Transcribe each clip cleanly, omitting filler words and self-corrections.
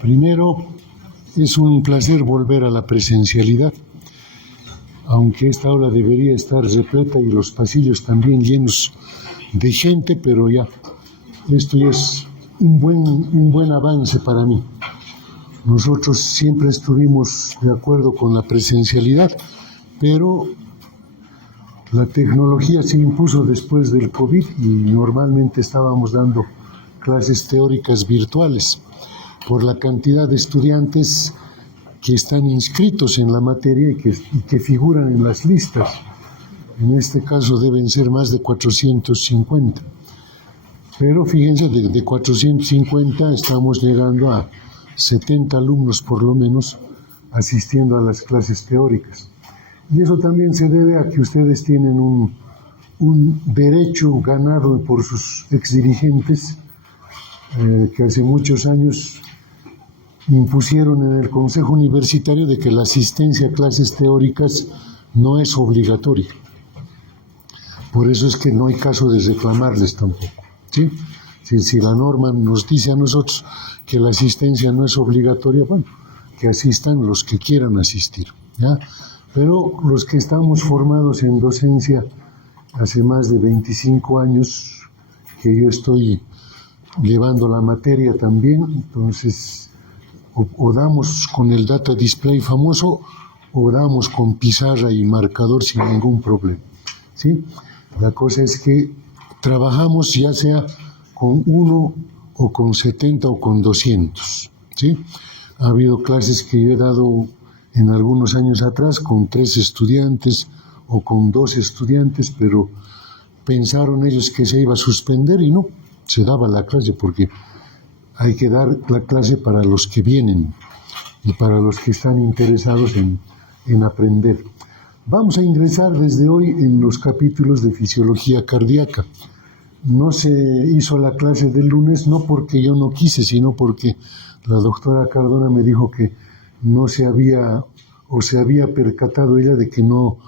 Primero, es un placer volver a la presencialidad, aunque esta aula debería estar repleta y los pasillos también llenos de gente, pero ya, esto ya es un buen avance para mí. Nosotros siempre estuvimos de acuerdo con la presencialidad, pero la tecnología se impuso después del COVID y normalmente estábamos dando clases teóricas virtuales por la cantidad de estudiantes que están inscritos en la materia y que figuran en las listas. En este caso deben ser más de 450. Pero fíjense, de 450 estamos llegando a 70 alumnos por lo menos asistiendo a las clases teóricas. Y eso también se debe a que ustedes tienen un derecho ganado por sus exdirigentes que hace muchos años impusieron en el Consejo Universitario de que la asistencia a clases teóricas no es obligatoria. Por eso es que no hay caso de reclamarles tampoco, ¿sí? Si la norma nos dice a nosotros que la asistencia no es obligatoria, bueno, que asistan los que quieran asistir, ¿ya? Pero los que estamos formados en docencia hace más de 25 años que yo estoy llevando la materia también, entonces o damos con el data display famoso o damos con pizarra y marcador sin ningún problema, ¿sí? La cosa es que trabajamos ya sea con 1 o con 70 o con 200, ¿sí? Ha habido clases que yo he dado en algunos años atrás con 3 estudiantes o con 2 estudiantes, pero pensaron ellos que se iba a suspender y no, se daba la clase porque hay que dar la clase para los que vienen y para los que están interesados en aprender. Vamos a ingresar desde hoy en los capítulos de fisiología cardíaca. No se hizo la clase del lunes, no porque yo no quise, sino porque la doctora Cardona me dijo que no se había percatado ella de que no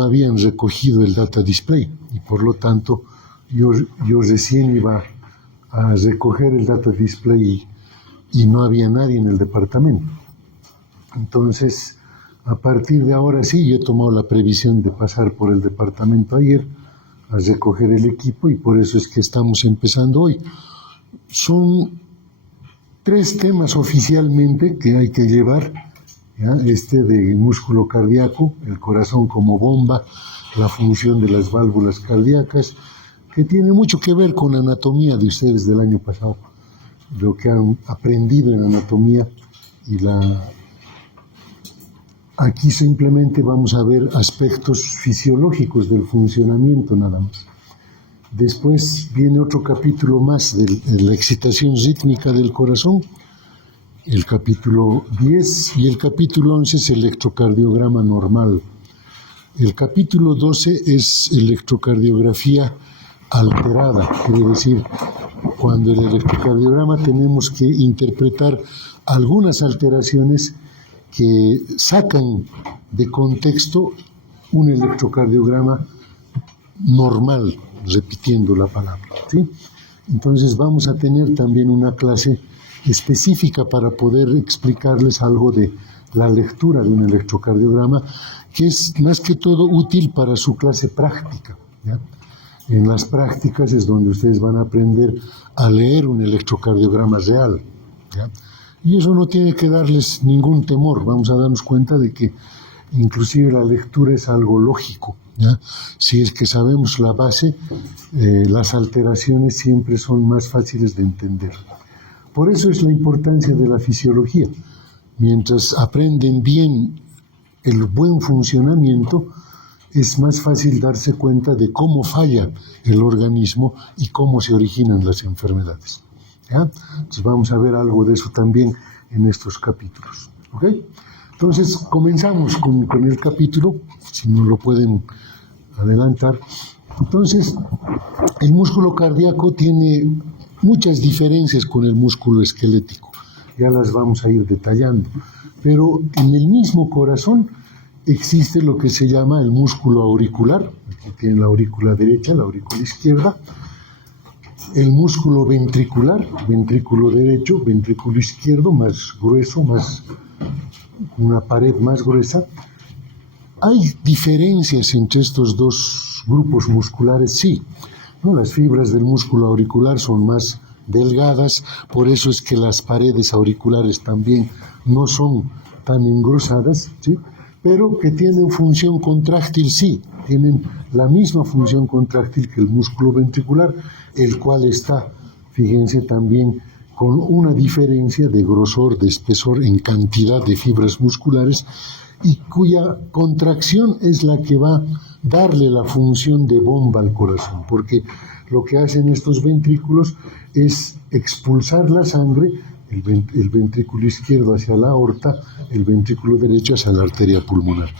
habían recogido el data display y por lo tanto yo recién iba a recoger el data display y no había nadie en el departamento. Entonces, a partir de ahora sí, yo he tomado la previsión de pasar por el departamento ayer a recoger el equipo y por eso es que estamos empezando hoy. Son 3 temas oficialmente que hay que llevar, ¿ya? Este de músculo cardíaco, el corazón como bomba, la función de las válvulas cardíacas, que tiene mucho que ver con la anatomía de ustedes del año pasado, lo que han aprendido en anatomía y aquí simplemente vamos a ver aspectos fisiológicos del funcionamiento nada más. Después viene otro capítulo más de la excitación rítmica del corazón, el capítulo 10 y el capítulo 11 es electrocardiograma normal. El capítulo 12 es electrocardiografía alterada, quiere decir, cuando el electrocardiograma tenemos que interpretar algunas alteraciones que sacan de contexto un electrocardiograma normal, repitiendo la palabra, ¿sí? Entonces vamos a tener también una clase específica para poder explicarles algo de la lectura de un electrocardiograma, que es más que todo útil para su clase práctica, ¿ya? En las prácticas es donde ustedes van a aprender a leer un electrocardiograma real, ¿ya? Y eso no tiene que darles ningún temor, vamos a darnos cuenta de que inclusive la lectura es algo lógico, ¿ya? Si es que sabemos la base, las alteraciones siempre son más fáciles de entender. Por eso es la importancia de la fisiología. Mientras aprenden bien el buen funcionamiento, es más fácil darse cuenta de cómo falla el organismo y cómo se originan las enfermedades, ¿ya? Entonces vamos a ver algo de eso también en estos capítulos, ¿ok? Entonces comenzamos con el capítulo, si no lo pueden adelantar. Entonces, el músculo cardíaco tiene muchas diferencias con el músculo esquelético, ya las vamos a ir detallando, pero en el mismo corazón existe lo que se llama el músculo auricular. Aquí tienen la aurícula derecha, la aurícula izquierda, el músculo ventricular, ventrículo derecho, ventrículo izquierdo, más grueso, una pared más gruesa. ¿Hay diferencias entre estos dos grupos musculares? Sí, ¿no? Las fibras del músculo auricular son más delgadas, por eso es que las paredes auriculares también no son tan engrosadas, ¿sí? Pero que tienen función contráctil, sí, tienen la misma función contráctil que el músculo ventricular, el cual está, fíjense, también con una diferencia de grosor, de espesor en cantidad de fibras musculares, y cuya contracción es la que va a darle la función de bomba al corazón, porque lo que hacen estos ventrículos es expulsar la sangre, el ventrículo izquierdo hacia la aorta, el ventrículo derecho hacia la arteria pulmonar,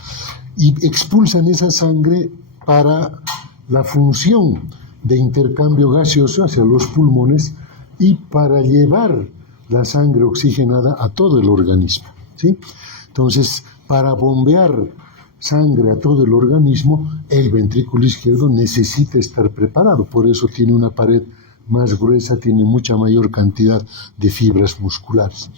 y expulsan esa sangre para la función de intercambio gaseoso hacia los pulmones y para llevar la sangre oxigenada a todo el organismo, ¿sí? Entonces, para bombear sangre a todo el organismo, el ventrículo izquierdo necesita estar preparado, por eso tiene una pared más gruesa, tiene mucha mayor cantidad de fibras musculares,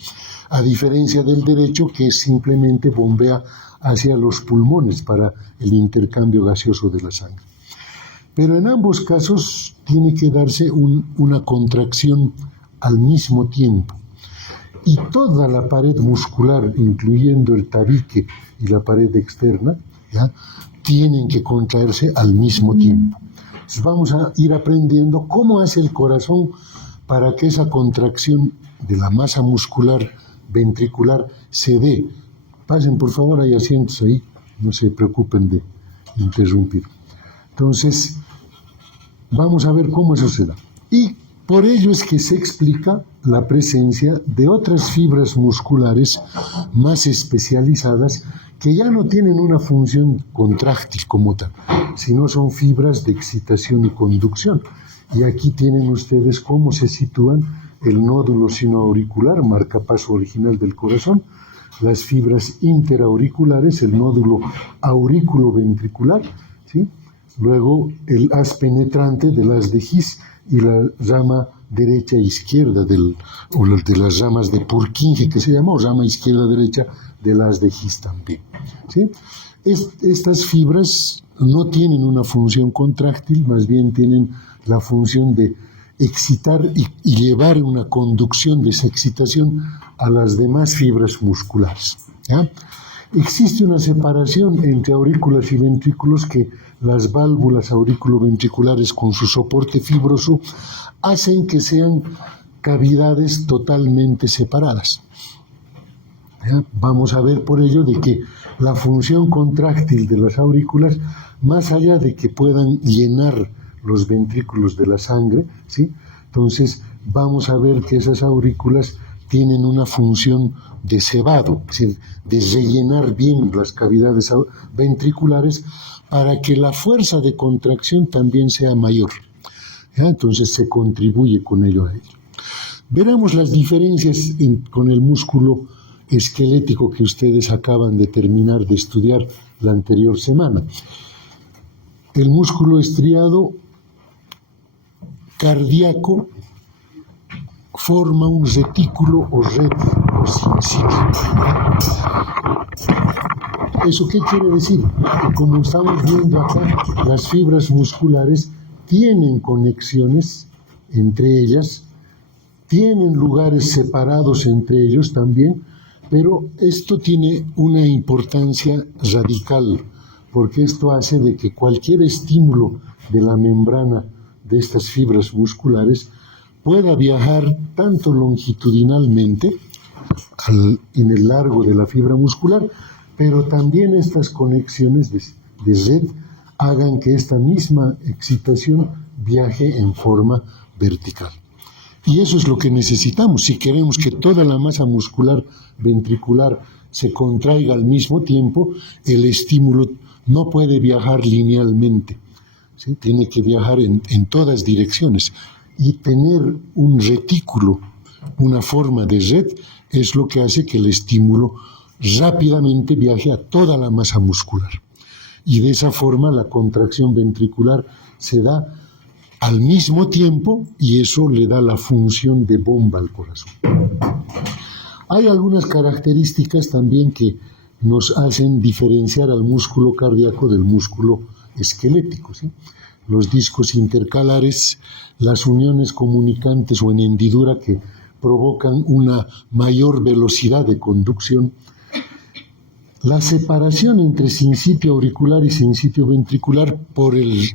a diferencia del derecho, que simplemente bombea hacia los pulmones para el intercambio gaseoso de la sangre. Pero en ambos casos tiene que darse una contracción al mismo tiempo. Y toda la pared muscular, incluyendo el tabique y la pared externa, ¿ya?, tienen que contraerse al mismo tiempo. Entonces vamos a ir aprendiendo cómo hace el corazón para que esa contracción de la masa muscular ventricular se dé. Pasen por favor, hay asientos ahí, no se preocupen de interrumpir. Entonces, vamos a ver cómo eso se da. Y por ello es que se explica la presencia de otras fibras musculares más especializadas que ya no tienen una función contráctil como tal, sino son fibras de excitación y conducción. Y aquí tienen ustedes cómo se sitúan el nódulo sinoauricular, marcapaso original del corazón, las fibras interauriculares, el nódulo aurículo-ventricular, ¿sí?, luego el haz penetrante del haz de His y la rama derecha e izquierda de las ramas de Purkinje, que se llama, o rama izquierda-derecha del haz de His también, ¿sí? Estas fibras no tienen una función contráctil, más bien tienen la función de excitar y llevar una conducción de esa excitación a las demás fibras musculares, ¿ya? Existe una separación entre aurículas y ventrículos que las válvulas auriculoventriculares con su soporte fibroso hacen que sean cavidades totalmente separadas. ¿Ya? Vamos a ver por ello de que la función contráctil de las aurículas, más allá de que puedan llenar los ventrículos de la sangre, ¿sí?, entonces vamos a ver que esas aurículas tienen una función de cebado, es decir, de rellenar bien las cavidades ventriculares para que la fuerza de contracción también sea mayor. ¿Ya? Entonces se contribuye con ello a ello. Veremos las diferencias con el músculo esquelético que ustedes acaban de terminar de estudiar la anterior semana. El músculo estriado cardíaco forma un retículo o red o sincíneo. ¿Eso qué quiere decir? Que como estamos viendo acá, las fibras musculares tienen conexiones entre ellas, tienen lugares separados entre ellos también, pero esto tiene una importancia radical, porque esto hace de que cualquier estímulo de la membrana de estas fibras musculares pueda viajar tanto longitudinalmente en el largo de la fibra muscular, pero también estas conexiones de red hagan que esta misma excitación viaje en forma vertical. Y eso es lo que necesitamos. Si queremos que toda la masa muscular ventricular se contraiga al mismo tiempo, el estímulo no puede viajar linealmente, ¿sí? Tiene que viajar en todas direcciones. Y tener un retículo, una forma de red, es lo que hace que el estímulo rápidamente viaje a toda la masa muscular. Y de esa forma la contracción ventricular se da al mismo tiempo, y eso le da la función de bomba al corazón. Hay algunas características también que nos hacen diferenciar al músculo cardíaco del músculo esquelético, ¿sí? Los discos intercalares, las uniones comunicantes o en hendidura que provocan una mayor velocidad de conducción, la separación entre sincipio auricular y sincipio ventricular por el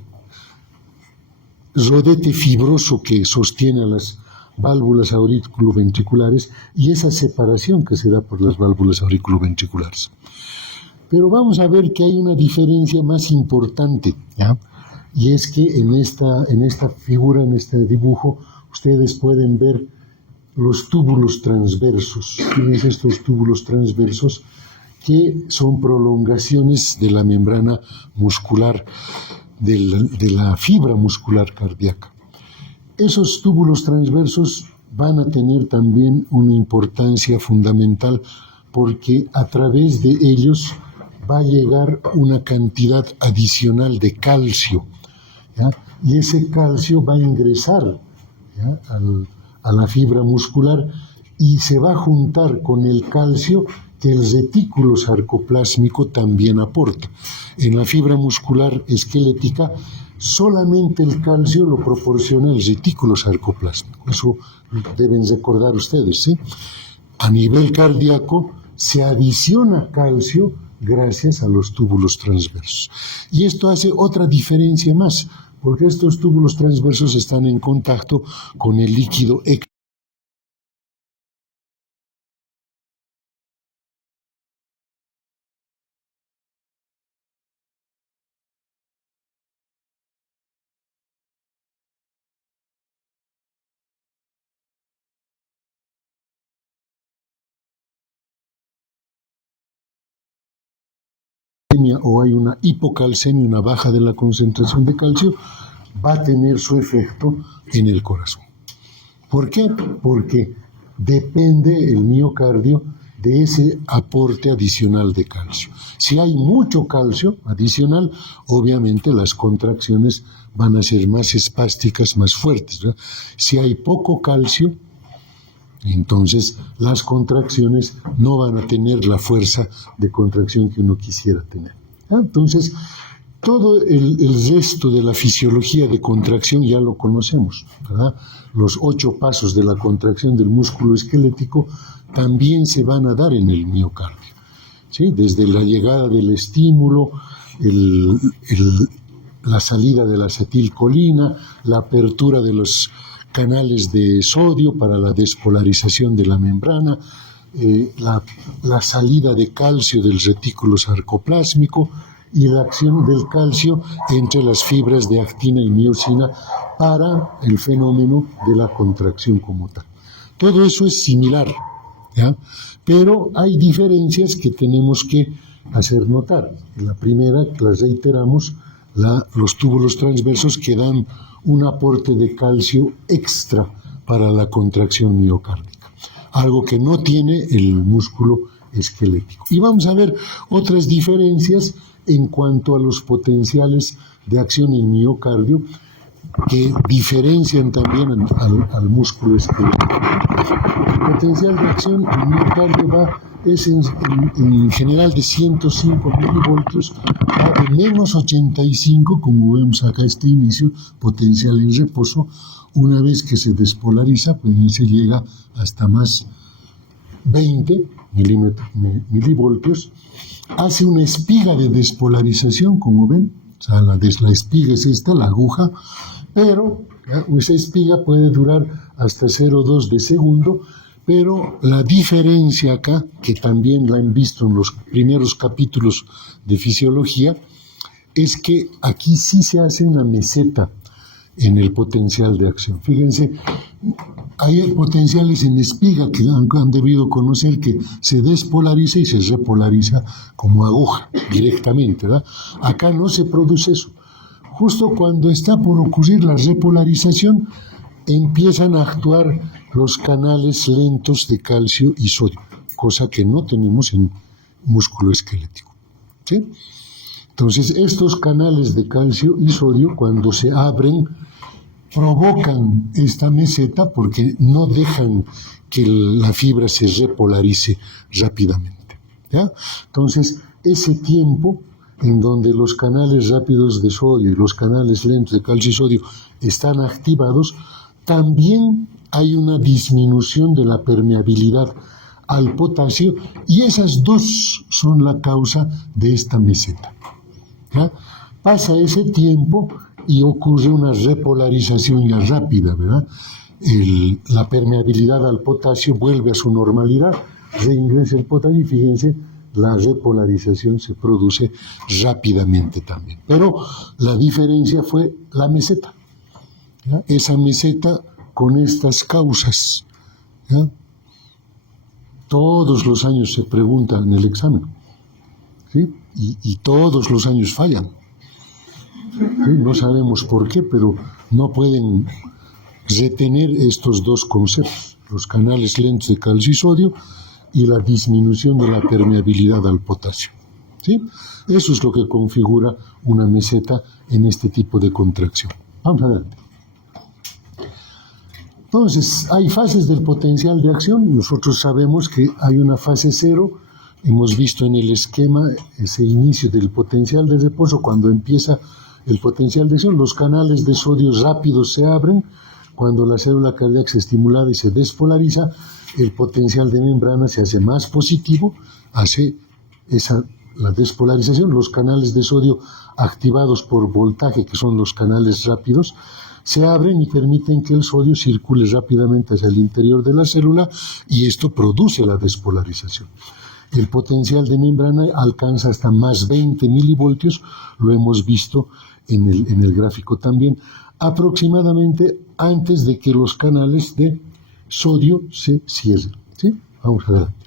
rodete fibroso que sostiene a las válvulas auriculoventriculares y esa separación que se da por las válvulas auriculoventriculares. Pero vamos a ver que hay una diferencia más importante, ¿ya? Y es que en esta figura, en este dibujo, ustedes pueden ver los túbulos transversos. Fíjense estos túbulos transversos que son prolongaciones de la membrana muscular, de la fibra muscular cardíaca. Esos túbulos transversos van a tener también una importancia fundamental porque a través de ellos va a llegar una cantidad adicional de calcio, ¿ya? Y ese calcio va a ingresar, ¿ya?, a la fibra muscular y se va a juntar con el calcio que el retículo sarcoplásmico también aporta. En la fibra muscular esquelética solamente el calcio lo proporciona el retículo sarcoplásmico. Eso deben recordar ustedes, ¿sí? A nivel cardíaco se adiciona calcio gracias a los túbulos transversos. Y esto hace otra diferencia más, porque estos túbulos transversos están en contacto con el líquido o hay una hipocalcemia, una baja de la concentración de calcio, va a tener su efecto en el corazón. ¿Por qué? Porque depende el miocardio de ese aporte adicional de calcio. Si hay mucho calcio adicional, obviamente las contracciones van a ser más espásticas, más fuertes, ¿verdad? Si hay poco calcio, entonces las contracciones no van a tener la fuerza de contracción que uno quisiera tener. Entonces, todo el resto de la fisiología de contracción ya lo conocemos, ¿verdad? Los 8 pasos de la contracción del músculo esquelético también se van a dar en el miocardio, ¿sí? Desde la llegada del estímulo, la salida de la acetilcolina, la apertura de los canales de sodio para la despolarización de la membrana, la salida de calcio del retículo sarcoplásmico y la acción del calcio entre las fibras de actina y miosina para el fenómeno de la contracción como tal. Todo eso es similar, ¿ya? Pero hay diferencias que tenemos que hacer notar. La primera, las reiteramos, los túbulos transversos que dan un aporte de calcio extra para la contracción miocárdica, algo que no tiene el músculo esquelético. Y vamos a ver otras diferencias en cuanto a los potenciales de acción en miocardio que diferencian también al músculo esquelético. El potencial de acción en miocardio es en general de 105 milivoltios a de menos 85, como vemos acá este inicio, potencial en reposo. Una vez que se despolariza, pues se llega hasta más 20 milivoltios. Hace una espiga de despolarización, como ven, o sea, la espiga es esta, la aguja, pero esa espiga puede durar hasta 0,2 de segundo, pero la diferencia acá, que también la han visto en los primeros capítulos de fisiología, es que aquí sí se hace una meseta en el potencial de acción. Fíjense, hay potenciales en espiga que han debido conocer que se despolariza y se repolariza como aguja directamente, ¿verdad? Acá no se produce eso. Justo cuando está por ocurrir la repolarización, empiezan a actuar los canales lentos de calcio y sodio, cosa que no tenemos en músculo esquelético, ¿sí? Entonces, estos canales de calcio y sodio, cuando se abren, provocan esta meseta porque no dejan que la fibra se repolarice rápidamente, ¿ya? Entonces, ese tiempo en donde los canales rápidos de sodio y los canales lentos de calcio y sodio están activados, también hay una disminución de la permeabilidad al potasio, y esas dos son la causa de esta meseta, ¿ya? Pasa ese tiempo y ocurre una repolarización ya rápida, ¿verdad? La permeabilidad al potasio vuelve a su normalidad, reingresa el potasio y fíjense, la repolarización se produce rápidamente también. Pero la diferencia fue la meseta, ¿ya? Esa meseta con estas causas, ¿ya? Todos los años se pregunta en el examen, ¿sí? Y todos los años fallan. ¿Sí? No sabemos por qué, pero no pueden retener estos dos conceptos, los canales lentos de calcio y sodio y la disminución de la permeabilidad al potasio, ¿sí? Eso es lo que configura una meseta en este tipo de contracción. Vamos adelante. Entonces, hay fases del potencial de acción. Nosotros sabemos que hay una fase cero. Hemos visto en el esquema ese inicio del potencial de reposo. Cuando empieza el potencial de acción, los canales de sodio rápidos se abren. Cuando la célula cardíaca se estimula y se despolariza, el potencial de membrana se hace más positivo, hace la despolarización. Los canales de sodio activados por voltaje, que son los canales rápidos, se abren y permiten que el sodio circule rápidamente hacia el interior de la célula, y esto produce la despolarización. El potencial de membrana alcanza hasta más 20 milivoltios, lo hemos visto en el gráfico también, aproximadamente antes de que los canales de sodio se cierren, ¿sí? Vamos adelante.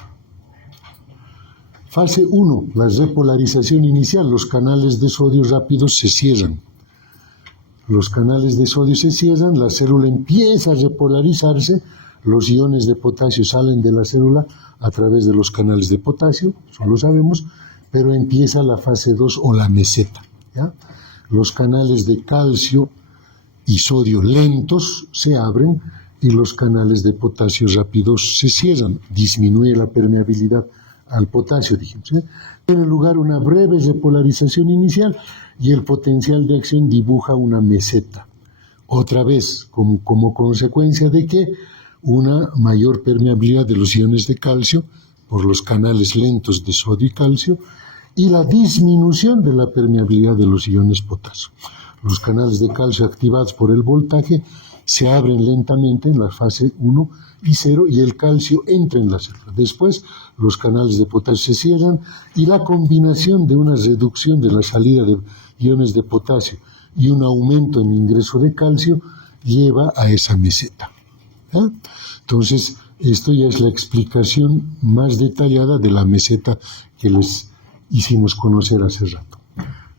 Fase 1, la repolarización inicial. Los canales de sodio rápidos se cierran. Los canales de sodio se cierran, la célula empieza a repolarizarse, los iones de potasio salen de la célula a través de los canales de potasio, eso lo sabemos, pero empieza la fase 2 o la meseta, ¿ya? Los canales de calcio y sodio lentos se abren y los canales de potasio rápidos se cierran, disminuye la permeabilidad al potasio, dijimos, ¿eh? Tiene lugar una breve repolarización inicial y el potencial de acción dibuja una meseta. Otra vez, como consecuencia de que una mayor permeabilidad de los iones de calcio por los canales lentos de sodio y calcio y la disminución de la permeabilidad de los iones potasio. Los canales de calcio activados por el voltaje se abren lentamente en la fase 1 y 0 y el calcio entra en la célula. Después, los canales de potasio se cierran y la combinación de una reducción de la salida de iones de potasio y un aumento en el ingreso de calcio lleva a esa meseta, ¿eh? Entonces, esto ya es la explicación más detallada de la meseta que les hicimos conocer hace rato.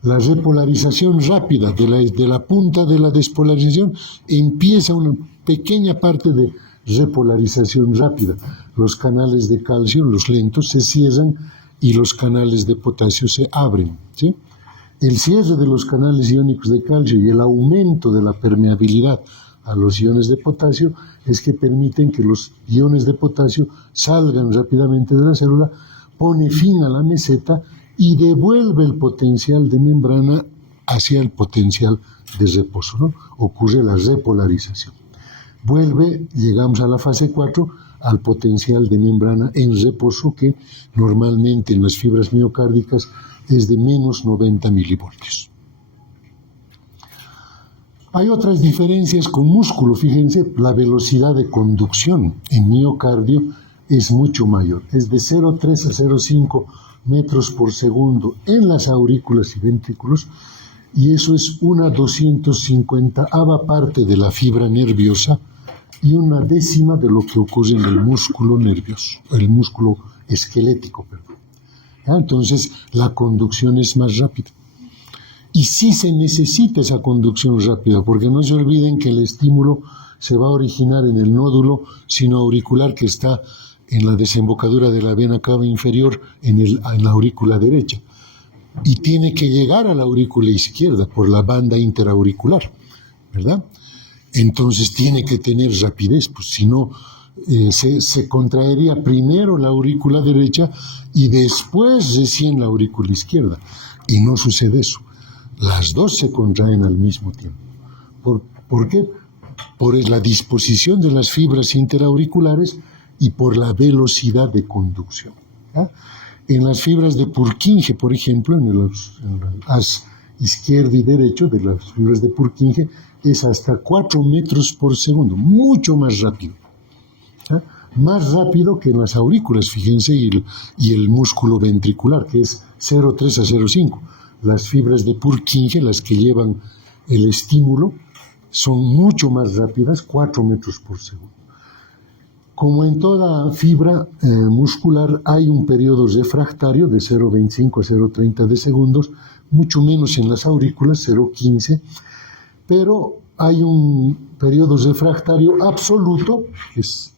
La repolarización rápida de la punta de la despolarización empieza una pequeña parte de repolarización rápida. Los canales de calcio, los lentos, se cierran y los canales de potasio se abren, ¿sí? El cierre de los canales iónicos de calcio y el aumento de la permeabilidad a los iones de potasio es que permiten que los iones de potasio salgan rápidamente de la célula, pone fin a la meseta y devuelve el potencial de membrana hacia el potencial de reposo, ¿no? Ocurre la repolarización. Llegamos a la fase 4, al potencial de membrana en reposo, que normalmente en las fibras miocárdicas es de menos 90 milivoltios. Hay otras diferencias con músculo. Fíjense, la velocidad de conducción en miocardio es mucho mayor, es de 0,3 a 0,5 metros por segundo en las aurículas y ventrículos, y eso es una 250ava parte de la fibra nerviosa y una décima de lo que ocurre en el músculo nervioso, el músculo esquelético, perdón. Entonces, la conducción es más rápida. Y sí se necesita esa conducción rápida, porque no se olviden que el estímulo se va a originar en el nódulo sinoauricular que está en la desembocadura de la vena cava inferior en la aurícula derecha. Y tiene que llegar a la aurícula izquierda por la banda interauricular, ¿verdad? entonces tiene que tener rapidez, pues si no se contraería primero la aurícula derecha y después recién la aurícula izquierda. Y no sucede eso. Las dos se contraen al mismo tiempo. ¿Por qué? Por la disposición de las fibras interauriculares y por la velocidad de conducción. ¿Ya? En las fibras de Purkinje, por ejemplo, en el haz izquierdo y derecho de las fibras de Purkinje, es hasta 4 metros por segundo, mucho más rápido. ¿Ya? Más rápido que en las aurículas, fíjense, y el músculo ventricular, que es 0,3 a 0,5. Las fibras de Purkinje, las que llevan el estímulo, son mucho más rápidas, 4 metros por segundo. Como en toda fibra muscular, hay un periodo refractario de 0,25 a 0,30 de segundos, mucho menos en las aurículas, 0,15, pero hay un periodo refractario absoluto, que es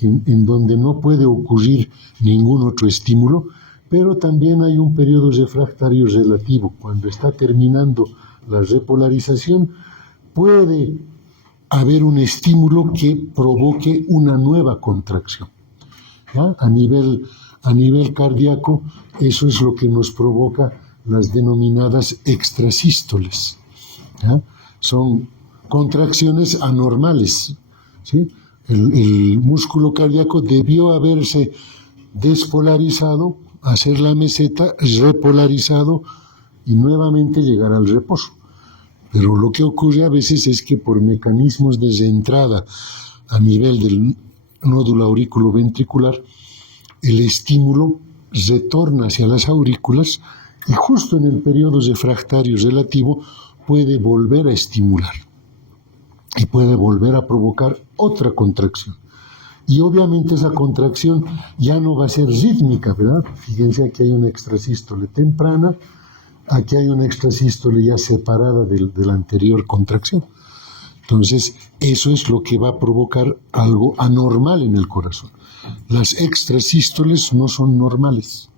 en donde no puede ocurrir ningún otro estímulo, pero también hay un periodo refractario relativo. Cuando está terminando la repolarización, puede haber un estímulo que provoque una nueva contracción. ¿Ya? A nivel cardíaco, eso es lo que nos provoca las denominadas extrasístoles. ¿Ya? Son contracciones anormales, ¿sí? El músculo cardíaco debió haberse despolarizado, hacer la meseta, repolarizado y nuevamente llegar al reposo. Pero lo que ocurre a veces es que por mecanismos de reentrada a nivel del nódulo auriculoventricular, el estímulo retorna hacia las aurículas y justo en el periodo refractario relativo puede volver a estimular y puede volver a provocar otra contracción. Y obviamente esa contracción ya no va a ser rítmica, ¿verdad? Fíjense, aquí hay una extrasístole temprana, aquí hay una extrasístole ya separada de la anterior contracción. Entonces, eso es lo que va a provocar algo anormal en el corazón. Las extrasístoles no son normales.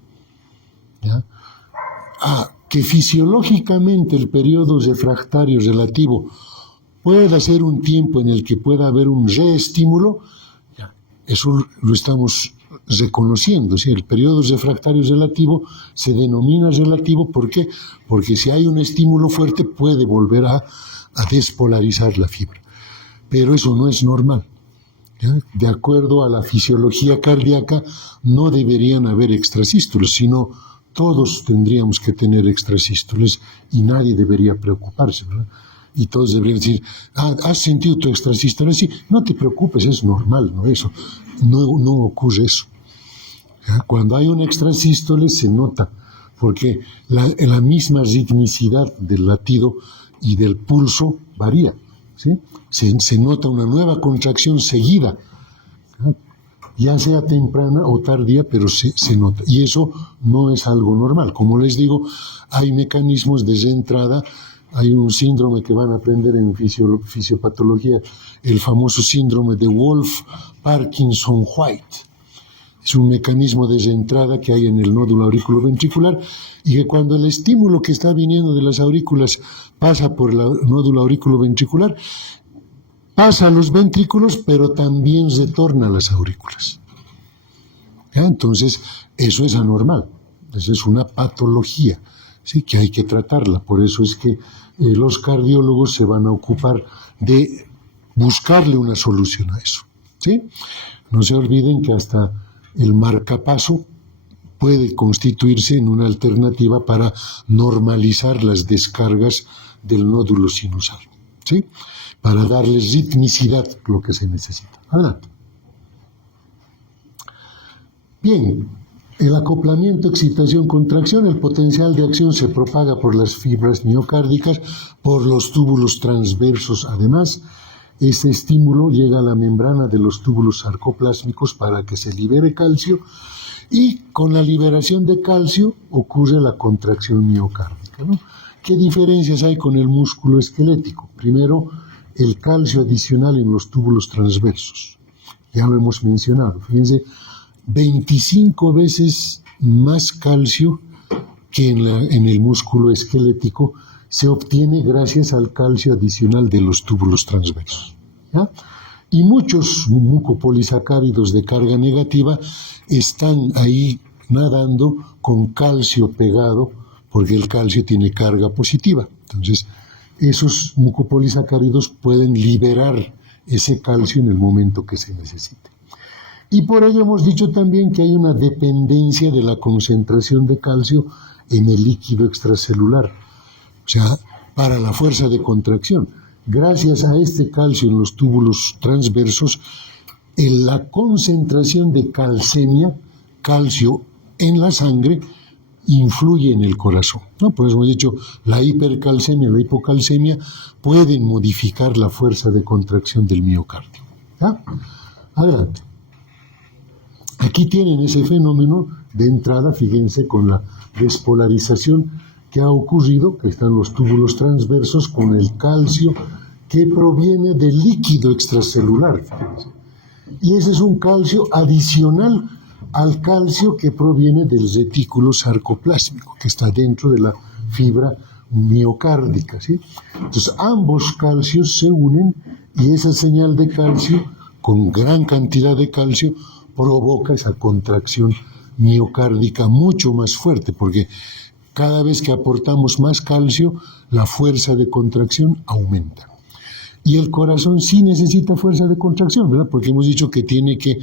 ¿Ya? Que fisiológicamente el periodo refractario relativo pueda ser un tiempo en el que pueda haber un reestímulo, eso lo estamos reconociendo, ¿sí? El periodo refractario relativo se denomina relativo, ¿por qué? Porque si hay un estímulo fuerte puede volver a despolarizar la fibra. Pero eso no es normal. ¿Ya? De acuerdo a la fisiología cardíaca, no deberían haber extrasístoles, sino todos tendríamos que tener extrasístoles y nadie debería preocuparse, ¿verdad? Y todos deberían decir, ¿has sentido tu extrasístole? Sí, no te preocupes, es normal, no ocurre eso. ¿Ya? Cuando hay una extrasístole se nota, porque la misma ritmicidad del latido y del pulso varía, ¿sí? Se nota una nueva contracción seguida, ya sea temprana o tardía, pero se nota. Y eso no es algo normal. Como les digo, hay mecanismos de reentrada. Hay un síndrome que van a aprender en fisiopatología, el famoso síndrome de Wolff-Parkinson-White. Es un mecanismo de reentrada que hay en el nódulo auriculoventricular y que cuando el estímulo que está viniendo de las aurículas pasa por el nódulo auriculoventricular, pasa a los ventrículos, pero también retorna a las aurículas. ¿Ya? Entonces, eso es anormal, eso es una patología, ¿sí? Que hay que tratarla. Por eso es que los cardiólogos se van a ocupar de buscarle una solución a eso, ¿sí? No se olviden que hasta el marcapaso puede constituirse en una alternativa para normalizar las descargas del nódulo sinusal, ¿sí? Para darles ritmicidad, lo que se necesita. Adelante. Bien, el acoplamiento, excitación, contracción, el potencial de acción se propaga por las fibras miocárdicas, por los túbulos transversos. Además, este estímulo llega a la membrana de los túbulos sarcoplásmicos para que se libere calcio y con la liberación de calcio ocurre la contracción miocárdica, ¿no? ¿Qué diferencias hay con el músculo esquelético? Primero, el calcio adicional en los túbulos transversos. Ya lo hemos mencionado. Fíjense, 25 veces más calcio que en el músculo esquelético se obtiene gracias al calcio adicional de los túbulos transversos, ¿ya? Y muchos mucopolisacáridos de carga negativa están ahí nadando con calcio pegado, porque el calcio tiene carga positiva. Entonces, esos mucopolisacáridos pueden liberar ese calcio en el momento que se necesite. Y por ello hemos dicho también que hay una dependencia de la concentración de calcio en el líquido extracelular, o sea, para la fuerza de contracción. Gracias a este calcio en los túbulos transversos, la concentración de calcemia, calcio en la sangre, influye en el corazón, ¿no? Por eso hemos dicho, la hipercalcemia, la hipocalcemia pueden modificar la fuerza de contracción del miocardio, ¿ya? Adelante. Aquí tienen ese fenómeno de entrada, fíjense, con la despolarización que ha ocurrido, que están los túbulos transversos con el calcio que proviene del líquido extracelular, fíjense. Y ese es un calcio adicional al calcio que proviene del retículo sarcoplásmico, que está dentro de la fibra miocárdica, ¿sí? Entonces, ambos calcios se unen y esa señal de calcio, con gran cantidad de calcio, provoca esa contracción miocárdica mucho más fuerte, porque cada vez que aportamos más calcio, la fuerza de contracción aumenta. Y el corazón sí necesita fuerza de contracción, ¿verdad? Porque hemos dicho que tiene que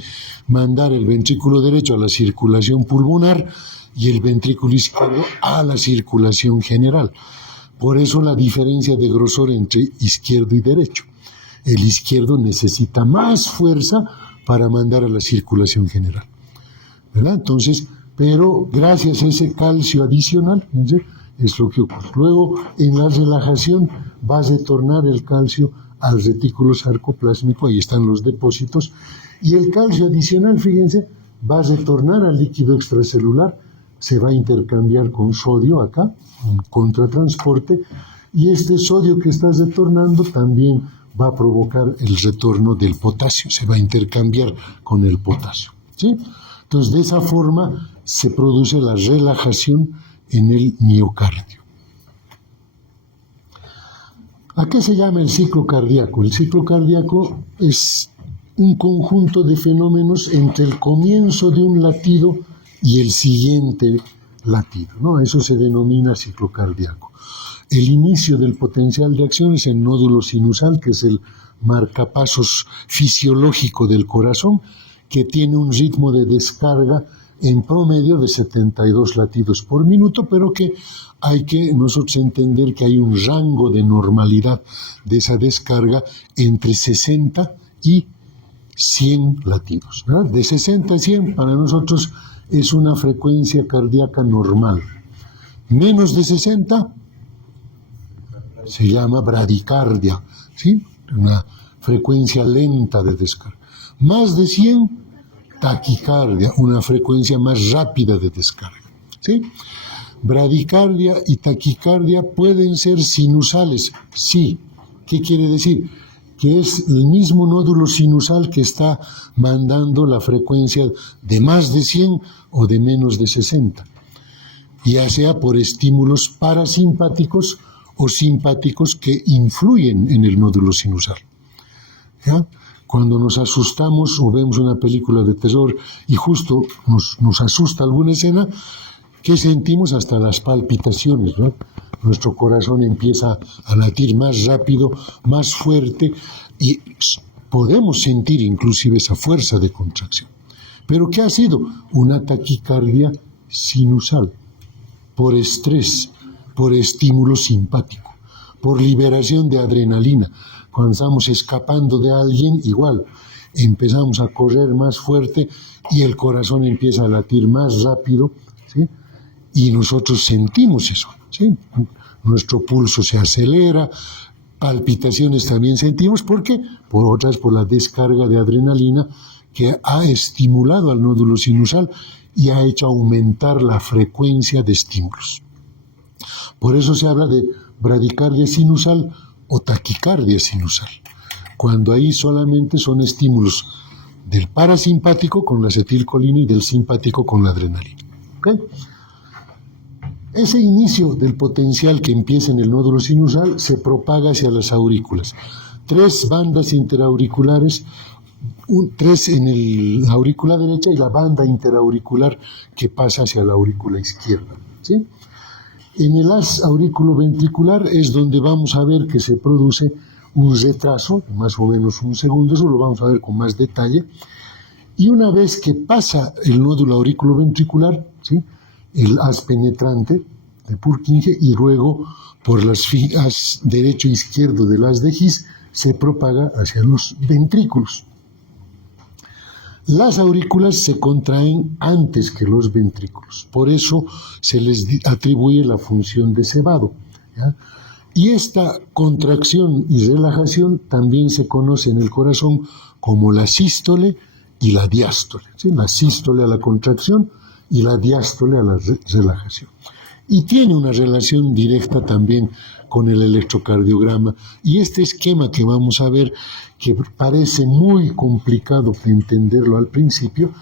mandar el ventrículo derecho a la circulación pulmonar y el ventrículo izquierdo a la circulación general. Por eso la diferencia de grosor entre izquierdo y derecho. El izquierdo necesita más fuerza para mandar a la circulación general, ¿verdad? Entonces, pero gracias a ese calcio adicional, ¿sí?, es lo que ocurre. Luego, en la relajación, va a retornar el calcio al retículo sarcoplásmico, ahí están los depósitos, y el calcio adicional, fíjense, va a retornar al líquido extracelular, se va a intercambiar con sodio acá, un contratransporte, y este sodio que está retornando también va a provocar el retorno del potasio, se va a intercambiar con el potasio, ¿sí? Entonces, de esa forma se produce la relajación en el miocardio. ¿A qué se llama el ciclo cardíaco? El ciclo cardíaco es un conjunto de fenómenos entre el comienzo de un latido y el siguiente latido, ¿no? Eso se denomina ciclo cardíaco. El inicio del potencial de acción es el nódulo sinusal, que es el marcapasos fisiológico del corazón, que tiene un ritmo de descarga en promedio de 72 latidos por minuto, pero que hay que nosotros entender que hay un rango de normalidad de esa descarga entre 60 y 100 latidos, ¿verdad? De 60 a 100 para nosotros es una frecuencia cardíaca normal. Menos de 60 se llama bradicardia, ¿sí? Una frecuencia lenta de descarga. Más de 100, taquicardia, una frecuencia más rápida de descarga, ¿sí? Bradicardia y taquicardia pueden ser sinusales, sí. ¿Qué quiere decir? Que es el mismo nódulo sinusal que está mandando la frecuencia de más de 100 o de menos de 60, ya sea por estímulos parasimpáticos o simpáticos que influyen en el nódulo sinusal, ¿ya? Cuando nos asustamos o vemos una película de terror y justo nos asusta alguna escena, ¿qué sentimos? Hasta las palpitaciones, ¿no? Nuestro corazón empieza a latir más rápido, más fuerte, y podemos sentir inclusive esa fuerza de contracción. ¿Pero qué ha sido? Una taquicardia sinusal, por estrés, por estímulo simpático, por liberación de adrenalina. Cuando estamos escapando de alguien, igual, empezamos a correr más fuerte y el corazón empieza a latir más rápido, ¿sí? Y nosotros sentimos eso, ¿sí? Nuestro pulso se acelera, palpitaciones también sentimos, ¿por qué? Por la descarga de adrenalina que ha estimulado al nódulo sinusal y ha hecho aumentar la frecuencia de estímulos. Por eso se habla de bradicardia sinusal o taquicardia sinusal, cuando ahí solamente son estímulos del parasimpático con la acetilcolina y del simpático con la adrenalina, ¿okay? Ese inicio del potencial que empieza en el nódulo sinusal se propaga hacia las aurículas. 3 bandas interauriculares, 3 en la aurícula derecha y la banda interauricular que pasa hacia la aurícula izquierda, ¿sí? En el haz auriculoventricular es donde vamos a ver que se produce un retraso, más o menos un segundo, eso lo vamos a ver con más detalle. Y una vez que pasa el nódulo auriculoventricular, ¿sí?, el haz penetrante de Purkinje, y luego por las haz derecho e izquierdo del haz de His, se propaga hacia los ventrículos. Las aurículas se contraen antes que los ventrículos, por eso se les atribuye la función de cebado, ¿ya? Y esta contracción y relajación también se conoce en el corazón como la sístole y la diástole, ¿sí? La sístole a la contracción y la diástole a la relajación. Y tiene una relación directa también con el electrocardiograma. Y este esquema que vamos a ver, que parece muy complicado de entenderlo al principio,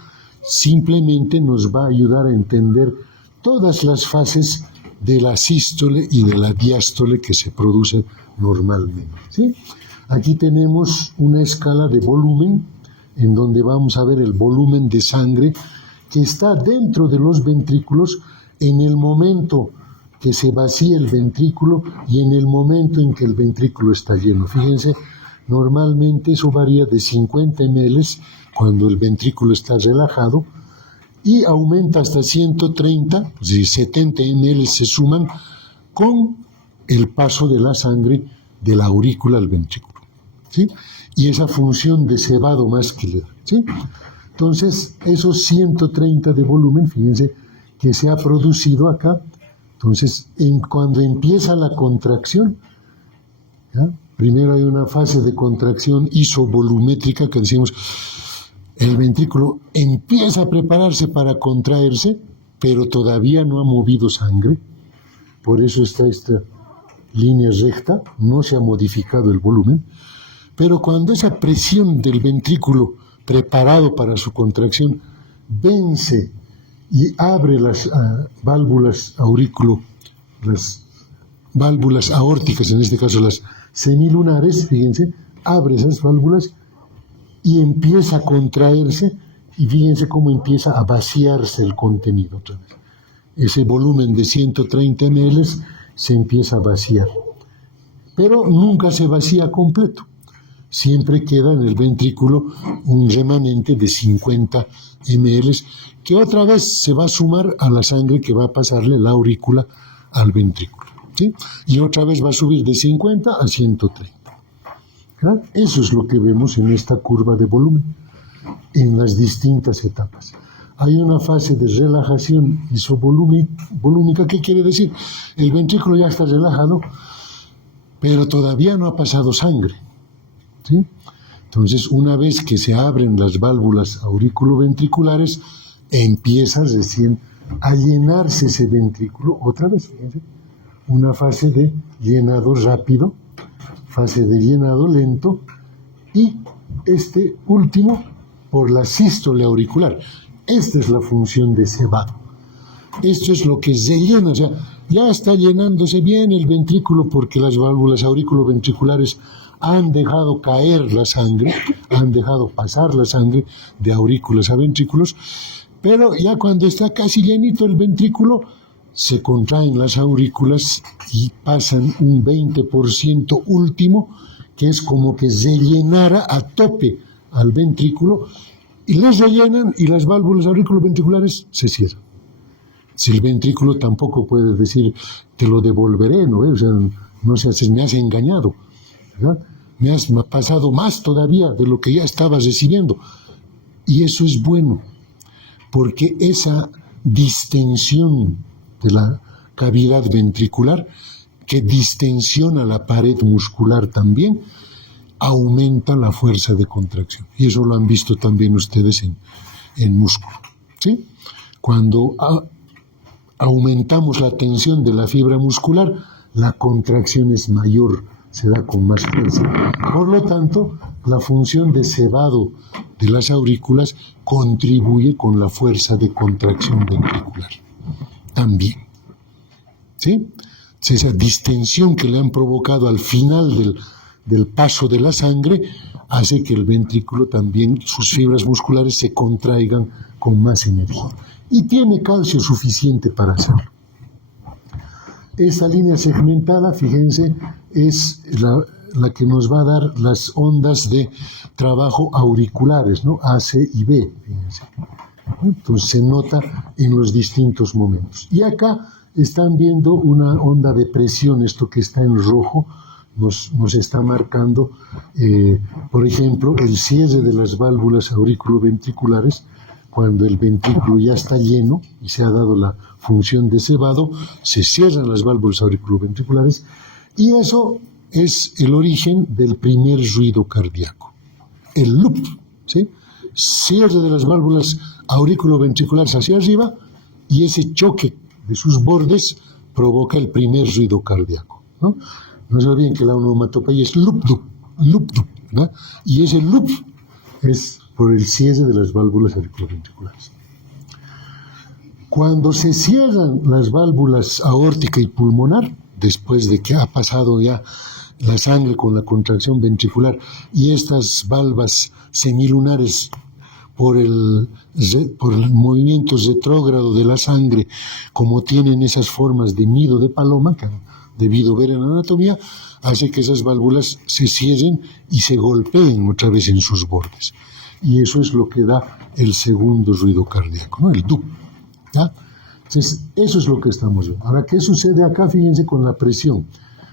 simplemente nos va a ayudar a entender todas las fases de la sístole y de la diástole que se produce normalmente, ¿sí? Aquí tenemos una escala de volumen, en donde vamos a ver el volumen de sangre que está dentro de los ventrículos en el momento que se vacía el ventrículo y en el momento en que el ventrículo está lleno. Fíjense, normalmente eso varía de 50 ml cuando el ventrículo está relajado y aumenta hasta 130, es decir, 70 ml se suman con el paso de la sangre de la aurícula al ventrículo, ¿sí? Y esa función de cebado más que le da, ¿sí? Entonces, esos 130 de volumen, fíjense, que se ha producido acá. Entonces, cuando empieza la contracción, ¿ya?, primero hay una fase de contracción isovolumétrica que decimos, el ventrículo empieza a prepararse para contraerse, pero todavía no ha movido sangre. Por eso está esta línea recta, no se ha modificado el volumen. Pero cuando esa presión del ventrículo preparado para su contracción vence y abre las válvulas las válvulas aórticas, en este caso las semilunares, fíjense, abre esas válvulas y empieza a contraerse, y fíjense cómo empieza a vaciarse el contenido otra vez. Ese volumen de 130 ml se empieza a vaciar, pero nunca se vacía completo. Siempre queda en el ventrículo un remanente de 50 ml que otra vez se va a sumar a la sangre que va a pasarle la aurícula al ventrículo, ¿sí? Y otra vez va a subir de 50 a 130. ¿Ah? Eso es lo que vemos en esta curva de volumen, en las distintas etapas. Hay una fase de relajación isovolúmica. ¿Qué quiere decir? El ventrículo ya está relajado, pero todavía no ha pasado sangre, ¿sí? Entonces, una vez que se abren las válvulas auriculoventriculares, empieza recién a llenarse ese ventrículo otra vez. Fíjense, una fase de llenado rápido, fase de llenado lento, y este último por la sístole auricular. Esta es la función de cebado. Esto es lo que se llena, o sea, ya está llenándose bien el ventrículo porque las válvulas auriculoventriculares han dejado caer la sangre, han dejado pasar la sangre de aurículas a ventrículos, pero ya cuando está casi llenito el ventrículo, se contraen las aurículas y pasan un 20% último, que es como que se llenara a tope al ventrículo, y les rellenan y las válvulas auriculoventriculares se cierran. Si el ventrículo tampoco puede decir, te lo devolveré, ¿no? O sea, no seas, me has engañado, ¿verdad? Me has pasado más todavía de lo que ya estabas recibiendo. Y eso es bueno, porque esa distensión de la cavidad ventricular, que distensiona la pared muscular también, aumenta la fuerza de contracción. Y eso lo han visto también ustedes en músculo, ¿sí? Cuando aumentamos la tensión de la fibra muscular, la contracción es mayor, se da con más fuerza. Por lo tanto, la función de cebado de las aurículas contribuye con la fuerza de contracción ventricular también. ¿sí? Esa distensión que le han provocado al final del paso de la sangre hace que el ventrículo también, sus fibras musculares se contraigan con más energía. Y tiene calcio suficiente para hacerlo. Esta línea segmentada, fíjense, es la que nos va a dar las ondas de trabajo auriculares, ¿no? A, C y B, fíjense. Entonces se nota en los distintos momentos. Y acá están viendo una onda de presión, esto que está en rojo nos está marcando, por ejemplo, el cierre de las válvulas auriculoventriculares. Cuando el ventrículo ya está lleno y se ha dado la función de cebado, se cierran las válvulas auriculoventriculares y eso es el origen del primer ruido cardíaco, el loop, ¿sí? Cierre de las válvulas auriculoventriculares hacia arriba y ese choque de sus bordes provoca el primer ruido cardíaco, ¿no? No se olviden que la onomatopeya es loop, ¿no? Y ese loop es por el cierre de las válvulas auriculoventriculares. Cuando se cierran las válvulas aórtica y pulmonar, después de que ha pasado ya la sangre con la contracción ventricular y estas valvas semilunares por el movimiento retrógrado de la sangre, como tienen esas formas de nido de paloma, que han debido ver en la anatomía, hace que esas válvulas se cierren y se golpeen otra vez en sus bordes. Y eso es lo que da el segundo ruido cardíaco, ¿no? El DUC. ¿Ya? Entonces, eso es lo que estamos viendo. Ahora, ¿qué sucede acá? Fíjense con la presión.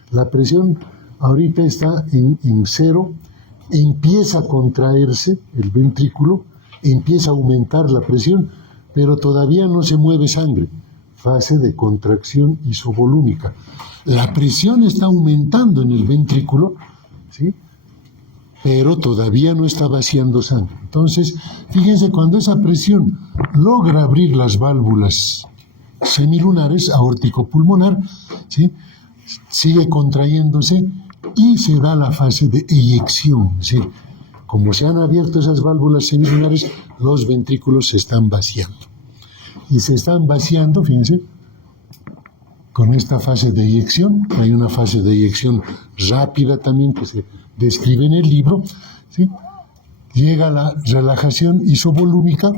La presión ahorita está en cero, empieza a contraerse el ventrículo, empieza a aumentar la presión, pero todavía no se mueve sangre. Fase de contracción isovolúmica. La presión está aumentando en el ventrículo, ¿sí? Pero todavía no está vaciando sangre. Entonces, fíjense, cuando esa presión logra abrir las válvulas semilunares, aórtico-pulmonar, ¿sí? Sigue contrayéndose y se da la fase de eyección. ¿Sí? Como se han abierto esas válvulas semilunares, los ventrículos se están vaciando. Y se están vaciando, fíjense, con esta fase de eyección. Hay una fase de eyección rápida también que se describe en el libro, ¿sí? Llega la relajación isovolúmica,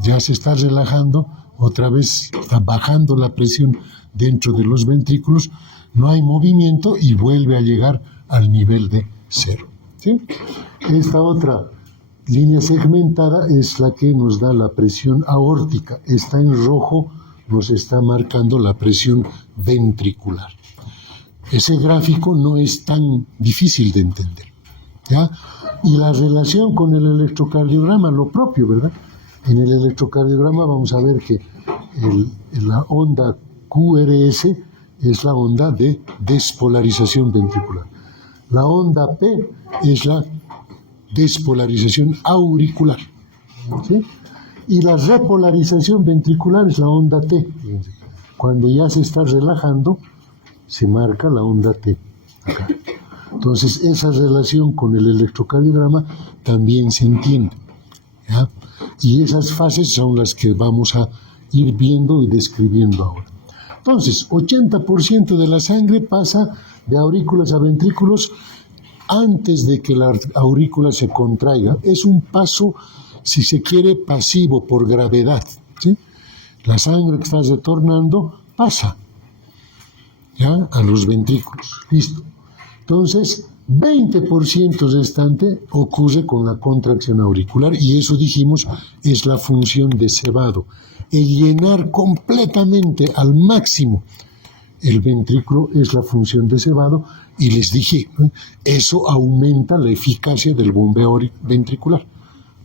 ya se está relajando, otra vez está bajando la presión dentro de los ventrículos, no hay movimiento y vuelve a llegar al nivel de cero, ¿sí? Esta otra línea segmentada es la que nos da la presión aórtica, está en rojo, nos está marcando la presión ventricular. Ese gráfico no es tan difícil de entender, ¿ya? Y la relación con el electrocardiograma, lo propio, ¿verdad? En el electrocardiograma vamos a ver que la onda QRS es la onda de despolarización ventricular. La onda P es la despolarización auricular, ¿sí? Y la repolarización ventricular es la onda T. Cuando ya se está relajando, se marca la onda T acá. Entonces, esa relación con el electrocardiograma también se entiende, ¿ya? Y esas fases son las que vamos a ir viendo y describiendo ahora. Entonces, 80% de la sangre pasa de aurículas a ventrículos antes de que la aurícula se contraiga. Es un paso, si se quiere, pasivo por gravedad, ¿sí? La sangre que está retornando pasa, ¿ya?, a los ventrículos. Listo. Entonces, 20% restante ocurre con la contracción auricular y eso, dijimos, es la función de cebado. El llenar completamente al máximo el ventrículo es la función de cebado y les dije, eso aumenta la eficacia del bombeo ventricular,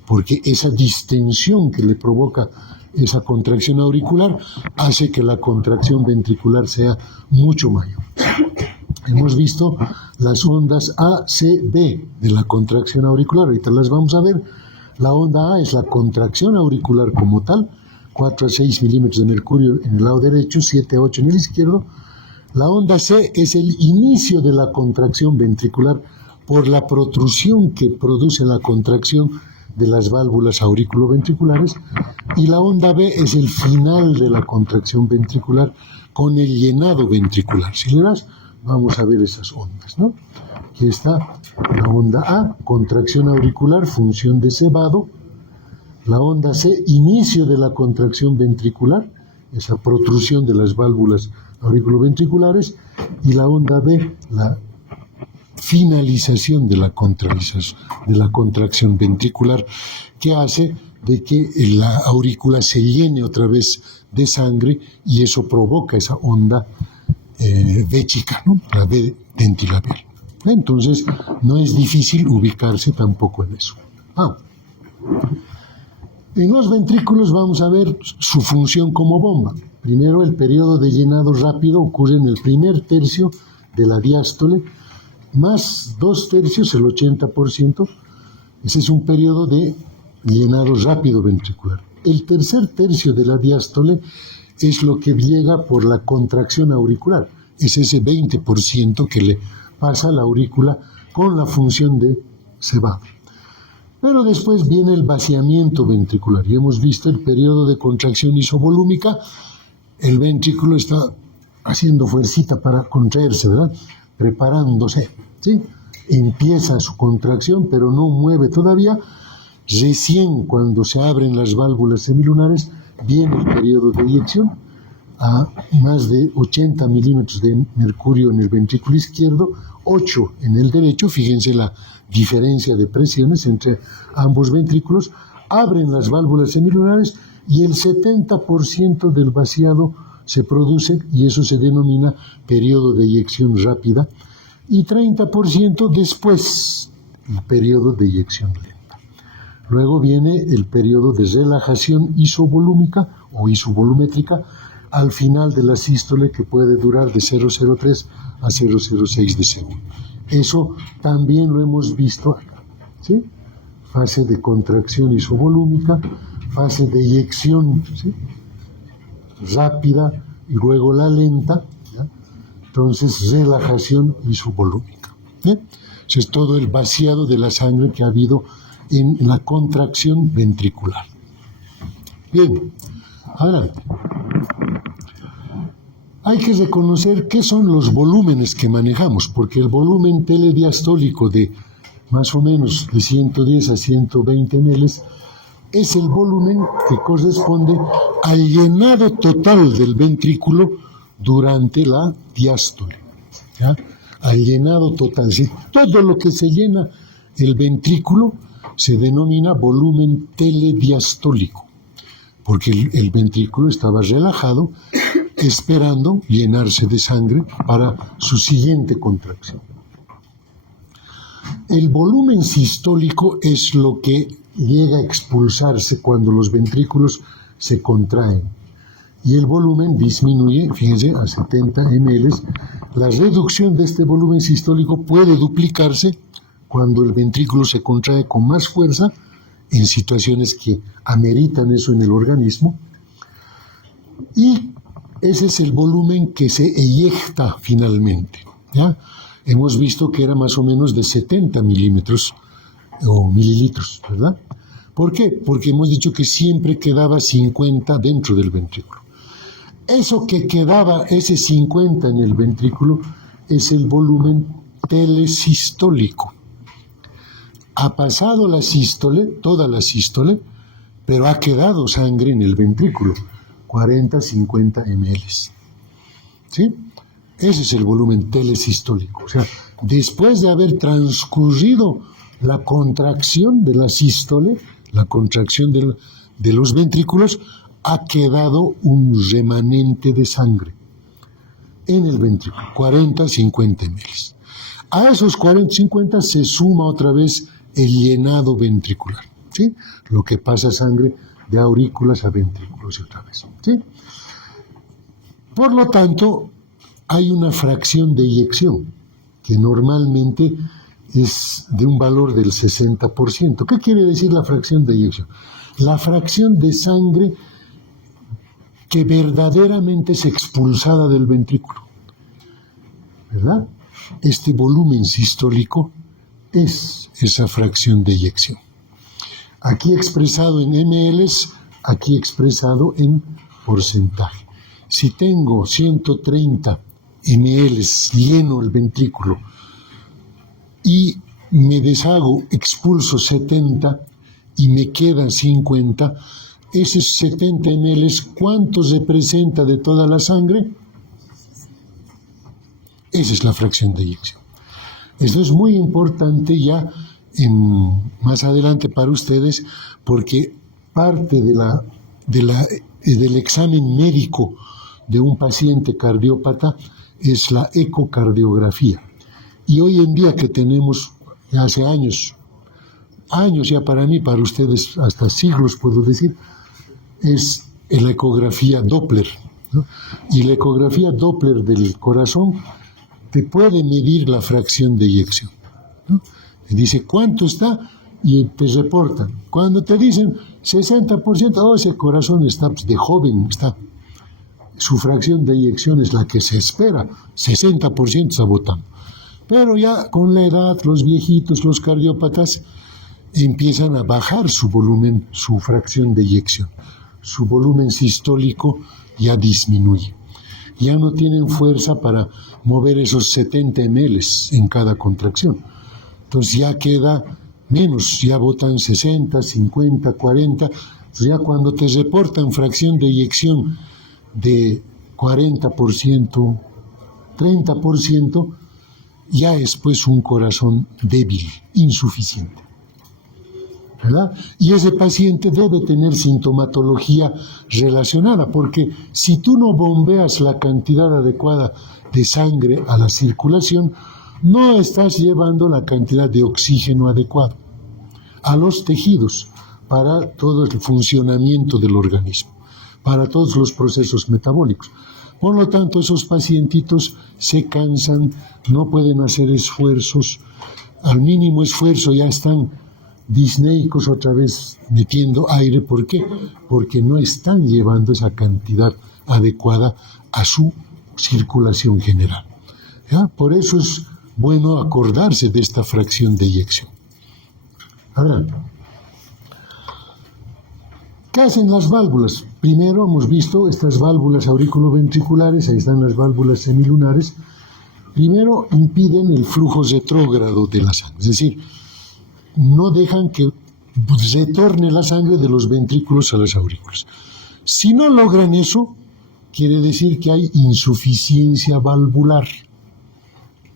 porque esa distensión que le provoca esa contracción auricular hace que la contracción ventricular sea mucho mayor. Hemos visto las ondas A, C, D de la contracción auricular. Ahorita las vamos a ver. La onda A es la contracción auricular como tal, 4 a 6 milímetros de mercurio en el lado derecho, 7 a 8 en el izquierdo. La onda C es el inicio de la contracción ventricular por la protrusión que produce la contracción de las válvulas auriculoventriculares. Y la onda B es el final de la contracción ventricular con el llenado ventricular. Si le das, vamos a ver esas ondas, ¿no? Aquí está la onda A, contracción auricular, función de cebado. La onda C, inicio de la contracción ventricular, esa protrusión de las válvulas auriculoventriculares. Y la onda B, la finalización de la contracción ventricular, que hace de que la aurícula se llene otra vez de sangre y eso provoca esa onda V chica, ¿no? La V dentilabial. Entonces, no es difícil ubicarse tampoco en eso. En los ventrículos vamos a ver su función como bomba. Primero, el periodo de llenado rápido ocurre en el primer tercio de la diástole, más 2/3, el 80%. Ese es un periodo de llenado rápido ventricular. El tercer tercio de la diástole es lo que llega por la contracción auricular. Es ese 20% que le pasa a la aurícula con la función de cebado. Pero después viene el vaciamiento ventricular. Y hemos visto el periodo de contracción isovolúmica. El ventrículo está haciendo fuercita para contraerse, ¿verdad? Preparándose, ¿sí? Empieza su contracción, pero no mueve todavía. Recién cuando se abren las válvulas semilunares, viene el periodo de eyección a más de 80 milímetros de mercurio en el ventrículo izquierdo, 8 en el derecho. Fíjense la diferencia de presiones entre ambos ventrículos. Abren las válvulas semilunares y el 70% del vaciado se produce, y eso se denomina periodo de eyección rápida, y 30% después, el periodo de eyección lenta. Luego viene el periodo de relajación isovolúmica o isovolumétrica al final de la sístole, que puede durar de 0,03 a 0,06 de segundo. Eso también lo hemos visto acá, ¿sí? Fase de contracción isovolúmica, fase de eyección, ¿sí?, rápida, y luego la lenta, ¿ya? Entonces, relajación isovolúmica, ¿eh? Eso es todo el vaciado de la sangre que ha habido en la contracción ventricular. Bien, adelante. Hay que reconocer qué son los volúmenes que manejamos, porque el volumen telediastólico de más o menos de 110 a 120 ml es el volumen que corresponde al llenado total del ventrículo durante la diástole, ¿ya? Al llenado total. ¿Sí? Todo lo que se llena el ventrículo se denomina volumen telediastólico, porque el ventrículo estaba relajado esperando llenarse de sangre para su siguiente contracción. El volumen sistólico es lo que llega a expulsarse cuando los ventrículos se contraen y el volumen disminuye, fíjense, a 70 ml. La reducción de este volumen sistólico puede duplicarse cuando el ventrículo se contrae con más fuerza en situaciones que ameritan eso en el organismo, y ese es el volumen que se eyecta finalmente, ¿ya? Hemos visto que era más o menos de 70 milímetros o mililitros, ¿verdad? ¿Por qué? Porque hemos dicho que siempre quedaba 50 dentro del ventrículo. Eso que quedaba, ese 50 en el ventrículo, es el volumen telesistólico. Ha pasado la sístole, toda la sístole, pero ha quedado sangre en el ventrículo, 40-50 ml. ¿Sí? Ese es el volumen telesistólico. O sea, después de haber transcurrido la contracción de la sístole, la contracción de los ventrículos, ha quedado un remanente de sangre en el ventrículo, 40-50 ml. A esos 40-50 se suma otra vez el llenado ventricular, ¿sí? Lo que pasa sangre de aurículas a ventrículos otra vez, ¿sí? Por lo tanto, hay una fracción de eyección que normalmente es de un valor del 60%. ¿Qué quiere decir la fracción de eyección? La fracción de sangre que verdaderamente es expulsada del ventrículo, ¿verdad? Este volumen sistólico es esa fracción de eyección. Aquí expresado en ml, aquí expresado en porcentaje. si tengo 130 ml lleno el ventrículo y me deshago, expulso 70 y me quedan 50, esos 70 ml, ¿cuánto representa de toda la sangre? Esa es la fracción de eyección. Esto es muy importante ya más adelante para ustedes, porque parte del examen médico de un paciente cardiópata es la ecocardiografía. Y hoy en día que tenemos, hace años ya para mí, para ustedes hasta siglos puedo decir, es la ecografía Doppler, ¿no? Y la ecografía Doppler del corazón te puede medir la fracción de eyección, ¿no? Y dice, ¿cuánto está? Y te reportan. Cuando te dicen 60%, ese corazón está de joven, está. Su fracción de eyección es la que se espera, 60% está botando. Pero ya con la edad, los viejitos, los cardiópatas, empiezan a bajar su volumen, su fracción de eyección. Su volumen sistólico ya disminuye. Ya no tienen fuerza para mover esos 70 ml en cada contracción. Entonces ya queda menos, ya botan 60, 50, 40. Entonces ya cuando te reportan fracción de eyección de 40%, 30%, ya es pues un corazón débil, insuficiente, ¿verdad? Y ese paciente debe tener sintomatología relacionada, porque si tú no bombeas la cantidad adecuada de sangre a la circulación, no estás llevando la cantidad de oxígeno adecuado a los tejidos para todo el funcionamiento del organismo, para todos los procesos metabólicos. Por lo tanto, esos pacientitos se cansan, no pueden hacer esfuerzos, al mínimo esfuerzo ya están disneicos otra vez metiendo aire. ¿Por qué? Porque no están llevando esa cantidad adecuada a su circulación general, ¿ya? Por eso es bueno acordarse de esta fracción de eyección. Ahora, ¿qué hacen las válvulas? Primero hemos visto estas válvulas auriculoventriculares, ahí están las válvulas semilunares. Primero impiden el flujo retrógrado de la sangre, es decir, no dejan que retorne la sangre de los ventrículos a las aurículas. Si no logran eso, quiere decir que hay insuficiencia valvular,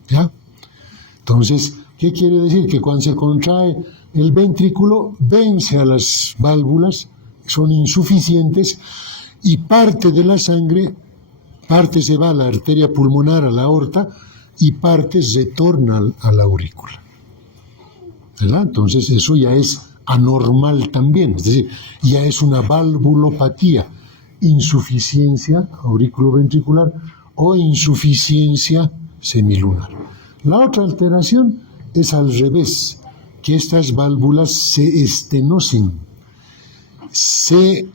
¿ya? Entonces, ¿qué quiere decir? Que cuando se contrae el ventrículo, vence a las válvulas, son insuficientes, y parte de la sangre, parte se va a la arteria pulmonar, a la aorta, y parte retorna a la aurícula, ¿verdad? Entonces eso ya es anormal también, es decir, ya es una valvulopatía, insuficiencia auriculoventricular o insuficiencia semilunar. La otra alteración es al revés, que estas válvulas se estenosen, se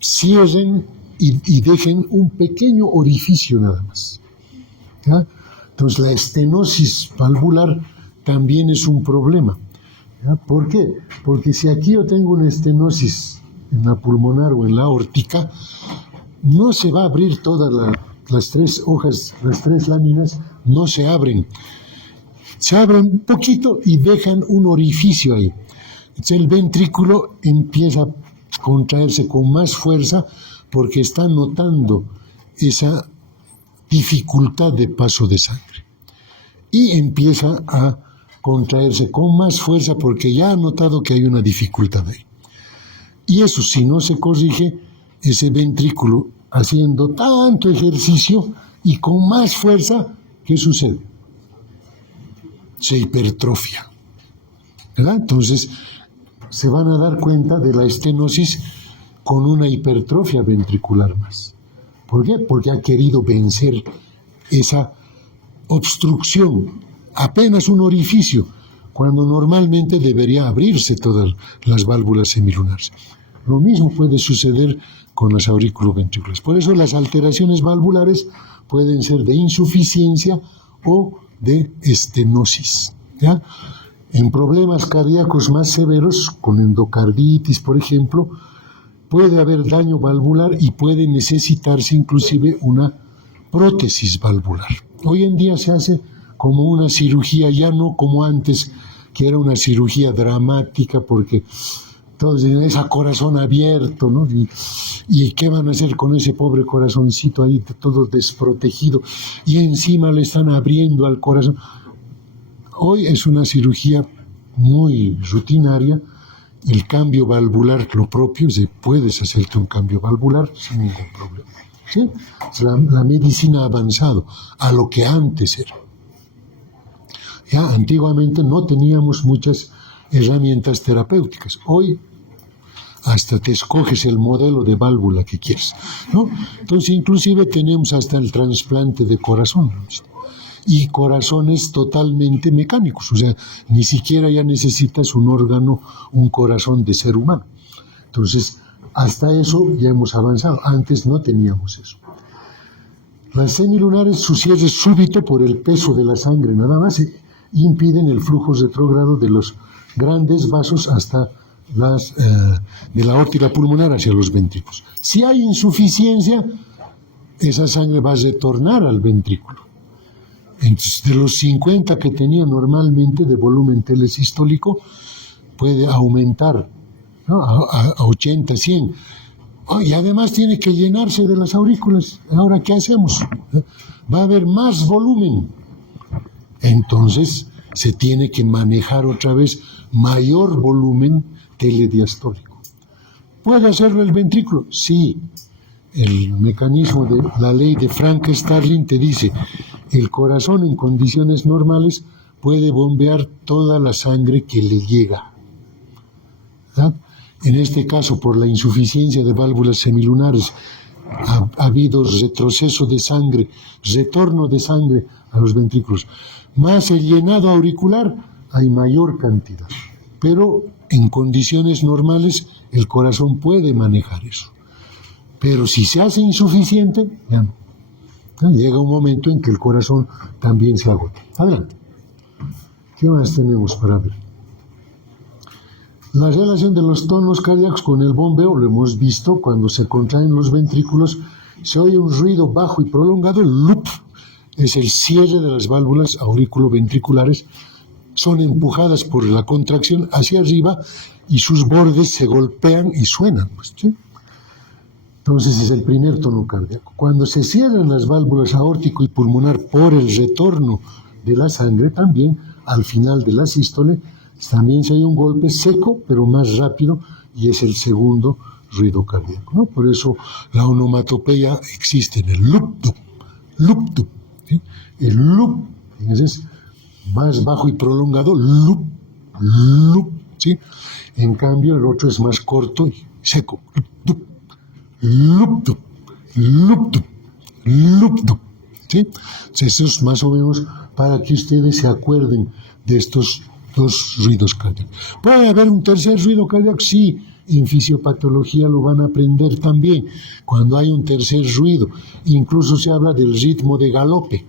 cierren y dejen un pequeño orificio nada más, ¿ya? Entonces la estenosis valvular también es un problema, ¿ya? ¿Por qué? Porque si aquí yo tengo una estenosis en la pulmonar o en la aórtica, no se va a abrir todas las tres hojas, las tres láminas, no se abren. Se abren un poquito y dejan un orificio ahí. Entonces el ventrículo empieza a contraerse con más fuerza porque está notando esa dificultad de paso de sangre. Y empieza a contraerse con más fuerza porque ya ha notado que hay una dificultad ahí. Y eso, si no se corrige, ese ventrículo haciendo tanto ejercicio y con más fuerza, ¿qué sucede? Se hipertrofia, ¿verdad? Entonces, se van a dar cuenta de la estenosis con una hipertrofia ventricular más. ¿Por qué? Porque ha querido vencer esa obstrucción, apenas un orificio, cuando normalmente debería abrirse todas las válvulas semilunares. Lo mismo puede suceder con las auriculoventriculares. Por eso las alteraciones valvulares pueden ser de insuficiencia o de estenosis, ¿ya? En problemas cardíacos más severos, con endocarditis, por ejemplo, puede haber daño valvular y puede necesitarse inclusive una prótesis valvular. Hoy en día se hace como una cirugía, ya no como antes, que era una cirugía dramática porque todos dicen, es a corazón abierto, ¿no? ¿Y qué van a hacer con ese pobre corazoncito ahí todo desprotegido? Y encima le están abriendo al corazón. Hoy es una cirugía muy rutinaria. El cambio valvular, lo propio, si puedes hacerte un cambio valvular sin ningún problema. ¿Sí? La medicina ha avanzado a lo que antes era. Ya antiguamente no teníamos muchas herramientas terapéuticas. Hoy hasta te escoges el modelo de válvula que quieres, ¿no? Entonces inclusive tenemos hasta el trasplante de corazón, ¿no? Y corazones totalmente mecánicos, o sea, ni siquiera ya necesitas un órgano, un corazón de ser humano. Entonces, hasta eso ya hemos avanzado. Antes no teníamos eso. Las semilunares, su cierre súbito por el peso de la sangre nada más, impiden el flujo retrógrado de los grandes vasos hasta de la aórtica pulmonar hacia los ventrículos. Si hay insuficiencia, esa sangre va a retornar al ventrículo. Entonces, de los 50 que tenía normalmente de volumen telesistólico, puede aumentar, ¿no? a 80, 100. Y además tiene que llenarse de las aurículas. Ahora, ¿qué hacemos? Va a haber más volumen. Entonces, se tiene que manejar otra vez mayor volumen telediastólico. ¿Puede hacerlo el ventrículo? Sí. El mecanismo de la ley de Frank-Starling te dice, el corazón en condiciones normales puede bombear toda la sangre que le llega. ¿Verdad? En este caso, por la insuficiencia de válvulas semilunares, ha habido retroceso de sangre, retorno de sangre a los ventrículos. Más el llenado auricular, hay mayor cantidad. Pero en condiciones normales, el corazón puede manejar eso. Pero si se hace insuficiente, ya no. Llega un momento en que el corazón también se agota. Adelante. ¿Qué más tenemos para ver? La relación de los tonos cardíacos con el bombeo, lo hemos visto, cuando se contraen los ventrículos, se oye un ruido bajo y prolongado, el loop, es el cierre de las válvulas auriculoventriculares, son empujadas por la contracción hacia arriba y sus bordes se golpean y suenan, pues, ¿sí? Entonces es el primer tono cardíaco. Cuando se cierran las válvulas aórtico y pulmonar por el retorno de la sangre, también al final de la sístole, también se oye un golpe seco, pero más rápido, y es el segundo ruido cardíaco, ¿no? Por eso la onomatopeya existe en el loop-dup, loop-dup, ¿sí? El loop, es más bajo y prolongado, loop, loop, ¿sí? En cambio, el otro es más corto y seco, loop-dup. Loop-dup, loop-dup, loop-dup, ¿sí? Eso es más o menos para que ustedes se acuerden de estos dos ruidos cardíacos. ¿Puede haber un tercer ruido cardíaco? Sí, en fisiopatología lo van a aprender también, cuando hay un tercer ruido. Incluso se habla del ritmo de galope,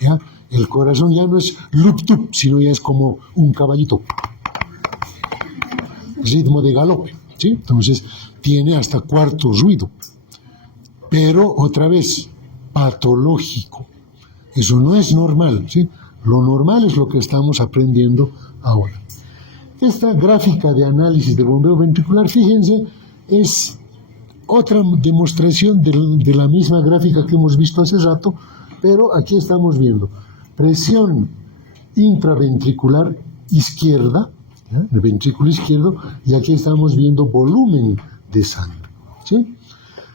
¿ya? El corazón ya no es loop-dup, sino ya es como un caballito. Ritmo de galope, ¿sí? Entonces, tiene hasta cuarto ruido, pero otra vez, patológico. Eso no es normal, ¿sí? Lo normal es lo que estamos aprendiendo ahora. Esta gráfica de análisis de bombeo ventricular, fíjense, es otra demostración de la misma gráfica que hemos visto hace rato, pero aquí estamos viendo presión intraventricular izquierda, ¿ya? El ventrículo izquierdo, y aquí estamos viendo volumen de sangre, ¿sí?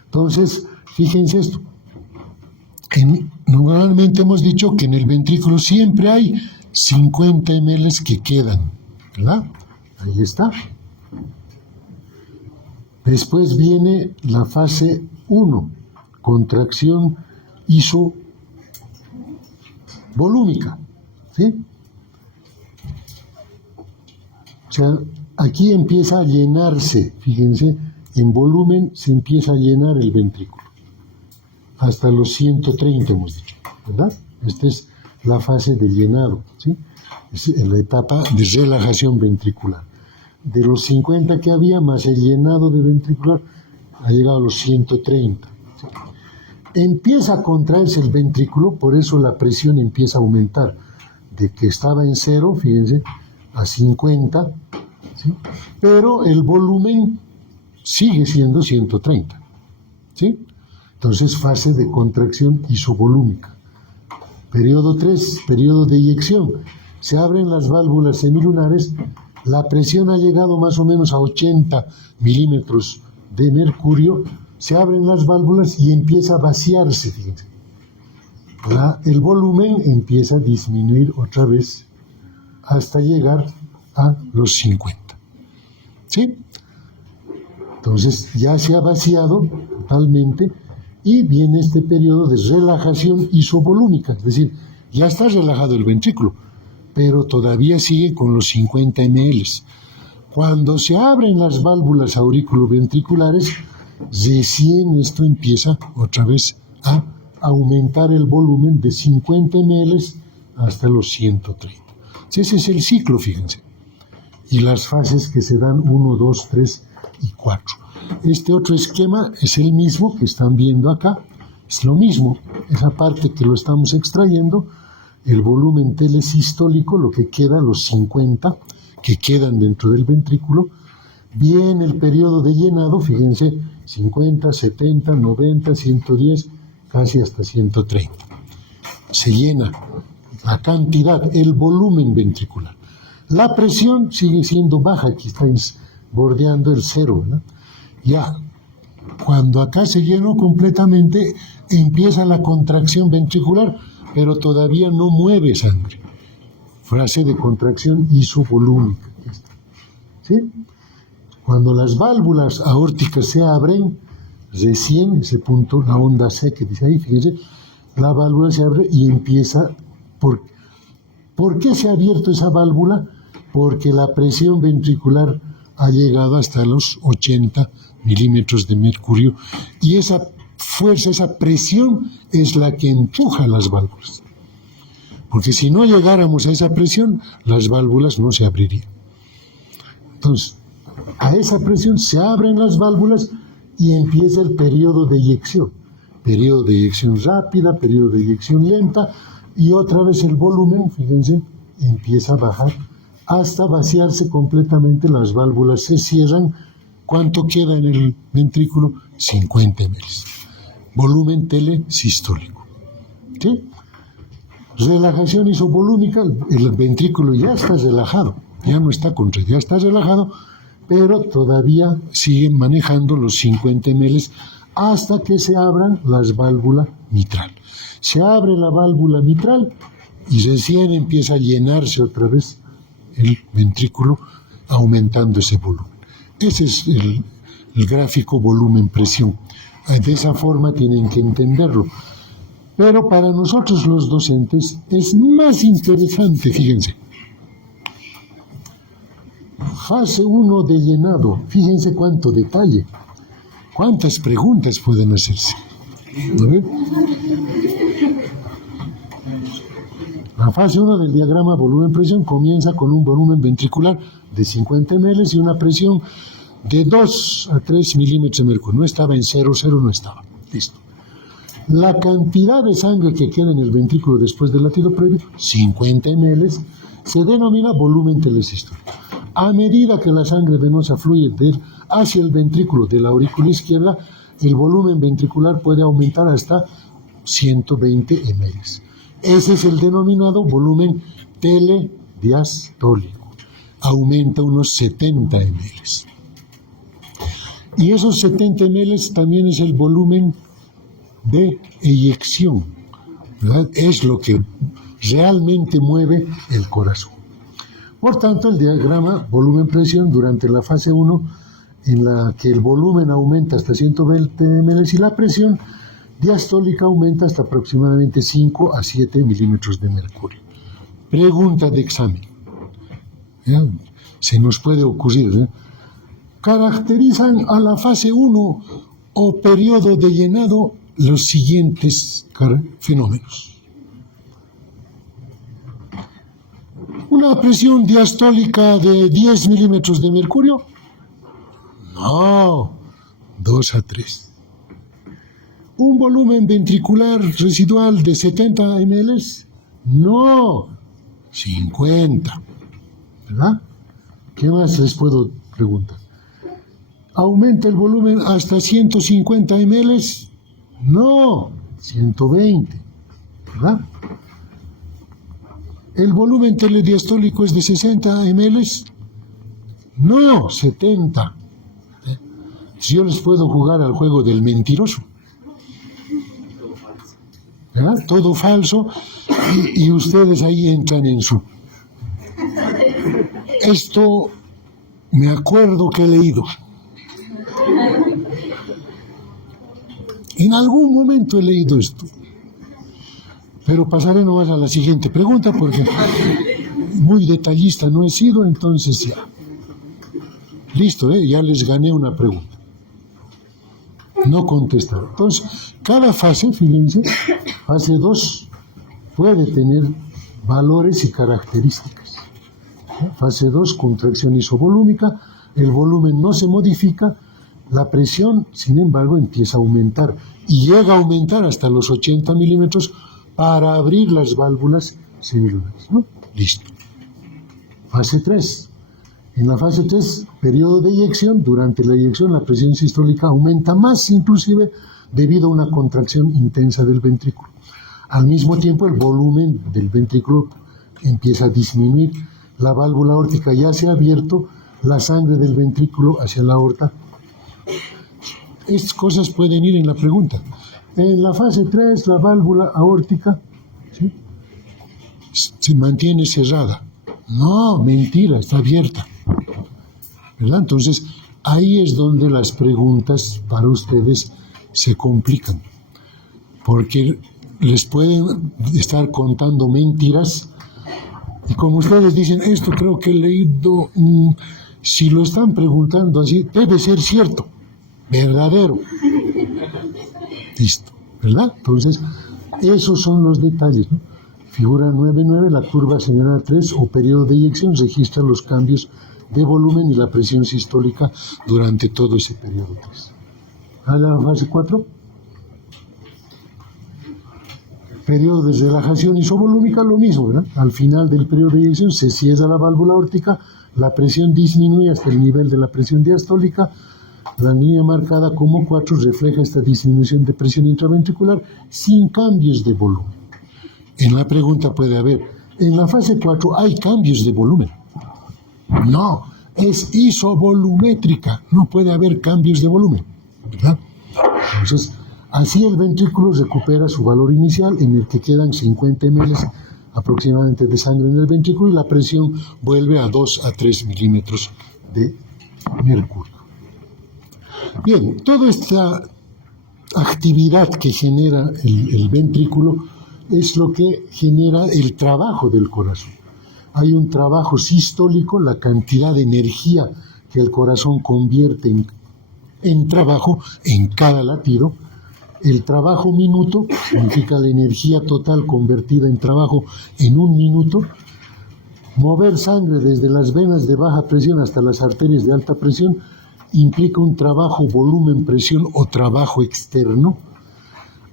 Entonces, fíjense esto. Normalmente hemos dicho que en el ventrículo siempre hay 50 ml que quedan, ¿verdad? Ahí está. Después viene la fase 1, contracción isovolúmica, ¿sí? O sea, aquí empieza a llenarse, fíjense, en volumen se empieza a llenar el ventrículo. Hasta los 130 hemos dicho, ¿verdad? Esta es la fase de llenado, ¿sí? Es la etapa de relajación ventricular. De los 50 que había, más el llenado de ventricular, ha llegado a los 130. Empieza a contraerse el ventrículo, por eso la presión empieza a aumentar, de que estaba en 0, fíjense, a 50, ¿sí? Pero el volumen sigue siendo 130, ¿sí? Entonces, fase de contracción isovolúmica. Periodo 3, periodo de eyección. Se abren las válvulas semilunares, la presión ha llegado más o menos a 80 milímetros de mercurio, se abren las válvulas y empieza a vaciarse, fíjense. El volumen empieza a disminuir otra vez hasta llegar a los 50. ¿Sí? Entonces ya se ha vaciado totalmente y viene este periodo de relajación isovolúmica, es decir, ya está relajado el ventrículo, pero todavía sigue con los 50 ml. Cuando se abren las válvulas auriculoventriculares, recién esto empieza otra vez a aumentar el volumen de 50 ml hasta los 130. Ese es el ciclo, fíjense. Y las fases que se dan 1, 2, 3 y 4. Este otro esquema es el mismo que están viendo acá. Es lo mismo. Esa parte que lo estamos extrayendo, el volumen telesistólico, lo que queda, los 50 que quedan dentro del ventrículo. Viene el periodo de llenado, fíjense, 50, 70, 90, 110, casi hasta 130. Se llena la cantidad, el volumen ventricular. La presión sigue siendo baja, aquí está bordeando el 0, ¿verdad? Ya, cuando acá se llenó completamente, empieza la contracción ventricular, pero todavía no mueve sangre. Fase de contracción isovolúmica. ¿Sí? Cuando las válvulas aórticas se abren, recién ese punto, la onda C que dice ahí, fíjense, la válvula se abre y empieza. ¿Por qué se ha abierto esa válvula? Porque la presión ventricular ha llegado hasta los 80 milímetros de mercurio y esa fuerza, esa presión es la que empuja las válvulas. Porque si no llegáramos a esa presión, las válvulas no se abrirían. Entonces, a esa presión se abren las válvulas y empieza el periodo de eyección. Periodo de eyección rápida, periodo de eyección lenta, y otra vez el volumen, fíjense, empieza a bajar hasta vaciarse completamente, las válvulas se cierran. ¿Cuánto queda en el ventrículo? 50 ml. Volumen telesistólico. ¿Sí? Relajación isovolúmica, el ventrículo ya está relajado, ya no está contraído, ya está relajado, pero todavía siguen manejando los 50 ml hasta que se abran las válvulas mitral. Se abre la válvula mitral y recién empieza a llenarse otra vez el ventrículo, aumentando ese volumen. Ese es el gráfico volumen-presión. De esa forma tienen que entenderlo. Pero para nosotros los docentes es más interesante, fíjense. Fase 1 de llenado. Fíjense cuánto detalle. Cuántas preguntas pueden hacerse. ¿No ven? La fase 1 del diagrama volumen-presión comienza con un volumen ventricular de 50 ml y una presión de 2 a 3 milímetros de mercurio. No estaba en 0, no estaba. Listo. La cantidad de sangre que queda en el ventrículo después del latido previo, 50 ml, se denomina volumen telesistólico. A medida que la sangre venosa fluye hacia el ventrículo de la aurícula izquierda, el volumen ventricular puede aumentar hasta 120 ml. Ese es el denominado volumen telediastólico. Aumenta unos 70 ml. Y esos 70 ml también es el volumen de eyección, ¿verdad? Es lo que realmente mueve el corazón. Por tanto, el diagrama volumen-presión durante la fase 1, en la que el volumen aumenta hasta 120 ml y la presión diastólica aumenta hasta aproximadamente 5 a 7 milímetros de mercurio. Pregunta de examen. ¿Ya? Se nos puede ocurrir, ¿eh? Caracterizan a la fase 1 o periodo de llenado los siguientes fenómenos. ¿Una presión diastólica de 10 milímetros de mercurio? No, 2 a 3. ¿Un volumen ventricular residual de 70 ml? No, 50. ¿Verdad? ¿Qué más les puedo preguntar? ¿Aumenta el volumen hasta 150 ml? No, 120. ¿Verdad? ¿El volumen telediastólico es de 60 ml? No, 70. Si yo les puedo jugar al juego del mentiroso. ¿Verdad? Todo falso y ustedes ahí entran en su... Esto me acuerdo que he leído. En algún momento he leído esto. Pero pasaré nomás a la siguiente pregunta porque muy detallista no he sido, entonces ya. Listo, ya les gané una pregunta. No contestaron. Entonces, cada fase, fíjense, fase 2 puede tener valores y características. Fase 2, contracción isovolúmica, el volumen no se modifica, la presión, sin embargo, empieza a aumentar y llega a aumentar hasta los 80 milímetros para abrir las válvulas semilunares, ¿no? Listo. Fase 3. En la fase 3, periodo de eyección, durante la eyección la presión sistólica aumenta más, inclusive debido a una contracción intensa del ventrículo. Al mismo tiempo, el volumen del ventrículo empieza a disminuir, la válvula aórtica ya se ha abierto, la sangre del ventrículo hacia la aorta. Estas cosas pueden ir en la pregunta. En la fase 3, la válvula aórtica, ¿sí?, se mantiene cerrada. No, mentira, está abierta. ¿Verdad? Entonces, ahí es donde las preguntas para ustedes se complican. Porque les pueden estar contando mentiras. Y como ustedes dicen, esto creo que he leído, si lo están preguntando así, debe ser cierto, verdadero. Listo, ¿verdad? Entonces, esos son los detalles, ¿no? Figura 9.9, la curva señalada 3 o periodo de eyección registra los cambios de volumen y la presión sistólica durante todo ese periodo 3. A la fase 4. Periodo de relajación isovolúmica, lo mismo, ¿verdad? Al final del periodo de eyección se cierra la válvula aórtica, la presión disminuye hasta el nivel de la presión diastólica. La línea marcada como 4 refleja esta disminución de presión intraventricular sin cambios de volumen. En la pregunta puede haber, en la fase 4 hay cambios de volumen. No, es isovolumétrica, no puede haber cambios de volumen, ¿verdad? Entonces, así el ventrículo recupera su valor inicial en el que quedan 50 ml aproximadamente de sangre en el ventrículo y la presión vuelve a 2 a 3 milímetros de mercurio. Bien, toda esta actividad que genera el ventrículo es lo que genera el trabajo del corazón. Hay un trabajo sistólico, la cantidad de energía que el corazón convierte en trabajo en cada latido. El trabajo minuto significa la energía total convertida en trabajo en un minuto. Mover sangre desde las venas de baja presión hasta las arterias de alta presión implica un trabajo volumen-presión o trabajo externo.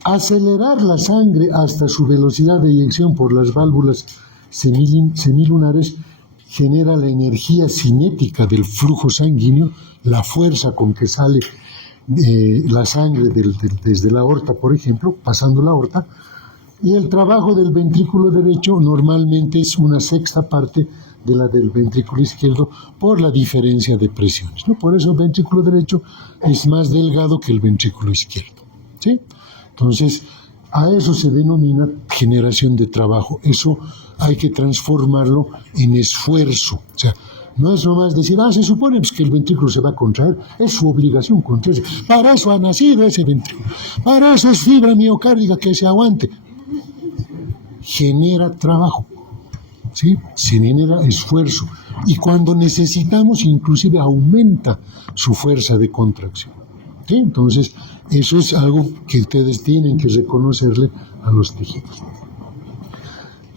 Acelerar la sangre hasta su velocidad de eyección por las válvulas semilunares genera la energía cinética del flujo sanguíneo, la fuerza con que sale la sangre desde la aorta, por ejemplo, pasando la aorta, y el trabajo del ventrículo derecho normalmente es una sexta parte de la del ventrículo izquierdo por la diferencia de presiones, ¿no? Por eso el ventrículo derecho es más delgado que el ventrículo izquierdo, ¿sí? Entonces, a eso se denomina generación de trabajo. Eso hay que transformarlo en esfuerzo. O sea, no es nomás decir, se supone que el ventrículo se va a contraer, es su obligación contraerse. Para eso ha nacido ese ventrículo. Para eso es fibra miocárdica que se aguante. Genera trabajo, ¿sí? Se genera esfuerzo. Y cuando necesitamos, inclusive aumenta su fuerza de contracción, ¿sí? Entonces, eso es algo que ustedes tienen que reconocerle a los tejidos.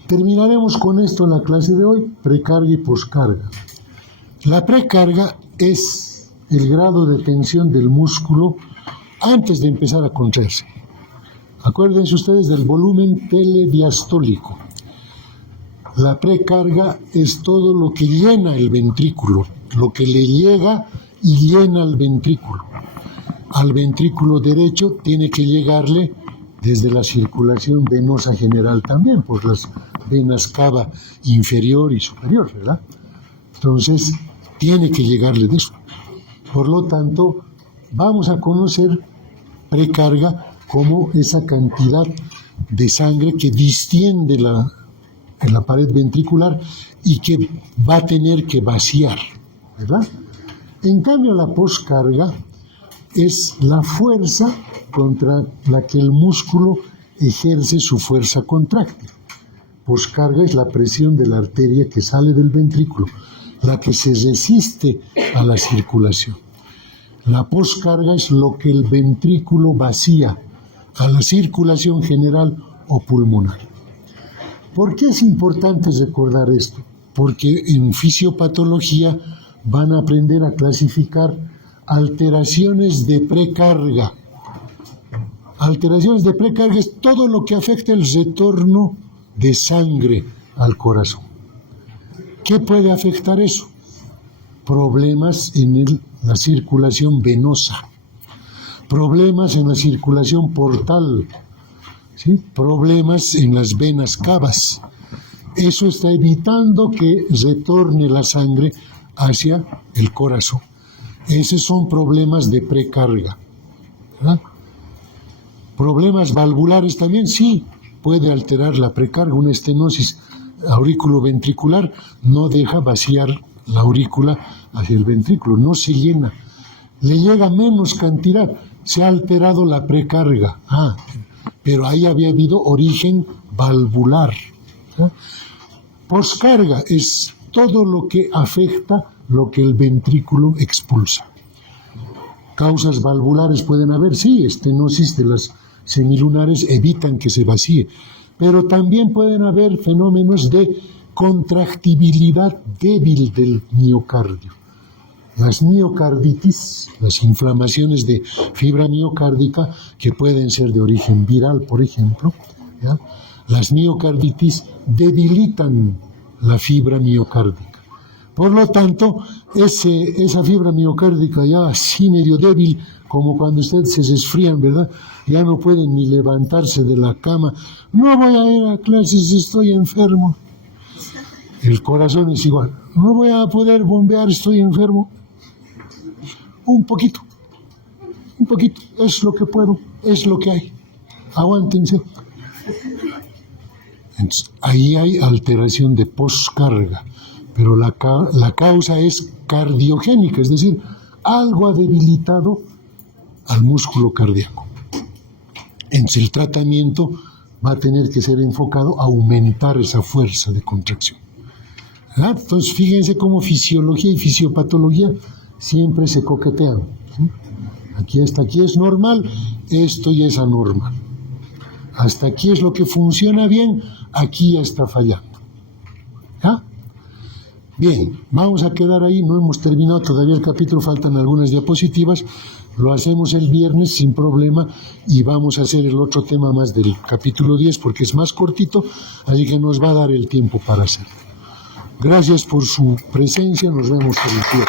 Terminaremos con esto en la clase de hoy, precarga y poscarga. La precarga es el grado de tensión del músculo antes de empezar a contraerse. Acuérdense ustedes del volumen telediastólico. La precarga es todo lo que llena el ventrículo, lo que le llega y llena el ventrículo. Al ventrículo derecho tiene que llegarle desde la circulación venosa general también, por las venas cava inferior y superior, ¿verdad? Entonces, tiene que llegarle de eso. Por lo tanto, vamos a conocer precarga como esa cantidad de sangre que distiende en la pared ventricular y que va a tener que vaciar, ¿verdad? En cambio, la poscarga es la fuerza contra la que el músculo ejerce su fuerza contráctil. Poscarga es la presión de la arteria que sale del ventrículo, la que se resiste a la circulación. La poscarga es lo que el ventrículo vacía a la circulación general o pulmonar. ¿Por qué es importante recordar esto? Porque en fisiopatología van a aprender a clasificar alteraciones de precarga. Alteraciones de precarga es todo lo que afecta el retorno de sangre al corazón. ¿Qué puede afectar eso? Problemas en la circulación venosa, problemas en la circulación portal, ¿sí? Problemas en las venas cavas. Eso está evitando que retorne la sangre hacia el corazón. Esos son problemas de precarga, ¿verdad? Problemas valvulares también, sí, puede alterar la precarga. Una estenosis auriculoventricular no deja vaciar la aurícula hacia el ventrículo, no se llena, le llega menos cantidad, se ha alterado la precarga. Pero ahí había habido origen valvular. Poscarga es todo lo que afecta lo que el ventrículo expulsa. Causas valvulares pueden haber, sí, estenosis de las semilunares evitan que se vacíe, pero también pueden haber fenómenos de contractibilidad débil del miocardio. Las miocarditis, las inflamaciones de fibra miocárdica, que pueden ser de origen viral, por ejemplo, ¿ya? Las miocarditis debilitan la fibra miocárdica. Por lo tanto, esa fibra miocárdica ya así medio débil, como cuando ustedes se resfrían, ¿verdad? Ya no pueden ni levantarse de la cama. No voy a ir a clases, estoy enfermo. El corazón es igual. No voy a poder bombear, estoy enfermo. Un poquito, es lo que puedo, es lo que hay. Aguántense. Entonces, ahí hay alteración de poscarga, pero la causa es cardiogénica, es decir, algo ha debilitado al músculo cardíaco. Entonces, el tratamiento va a tener que ser enfocado a aumentar esa fuerza de contracción. ¿Verdad? Entonces, fíjense cómo fisiología y fisiopatología siempre se coquetean. ¿Sí? Aquí hasta aquí es normal, esto ya es anormal. Hasta aquí es lo que funciona bien, aquí ya está fallando. ¿Ya? Bien, vamos a quedar ahí, no hemos terminado todavía el capítulo, faltan algunas diapositivas, lo hacemos el viernes sin problema y vamos a hacer el otro tema más del capítulo 10 porque es más cortito, así que nos va a dar el tiempo para hacerlo. Gracias por su presencia, nos vemos el viernes.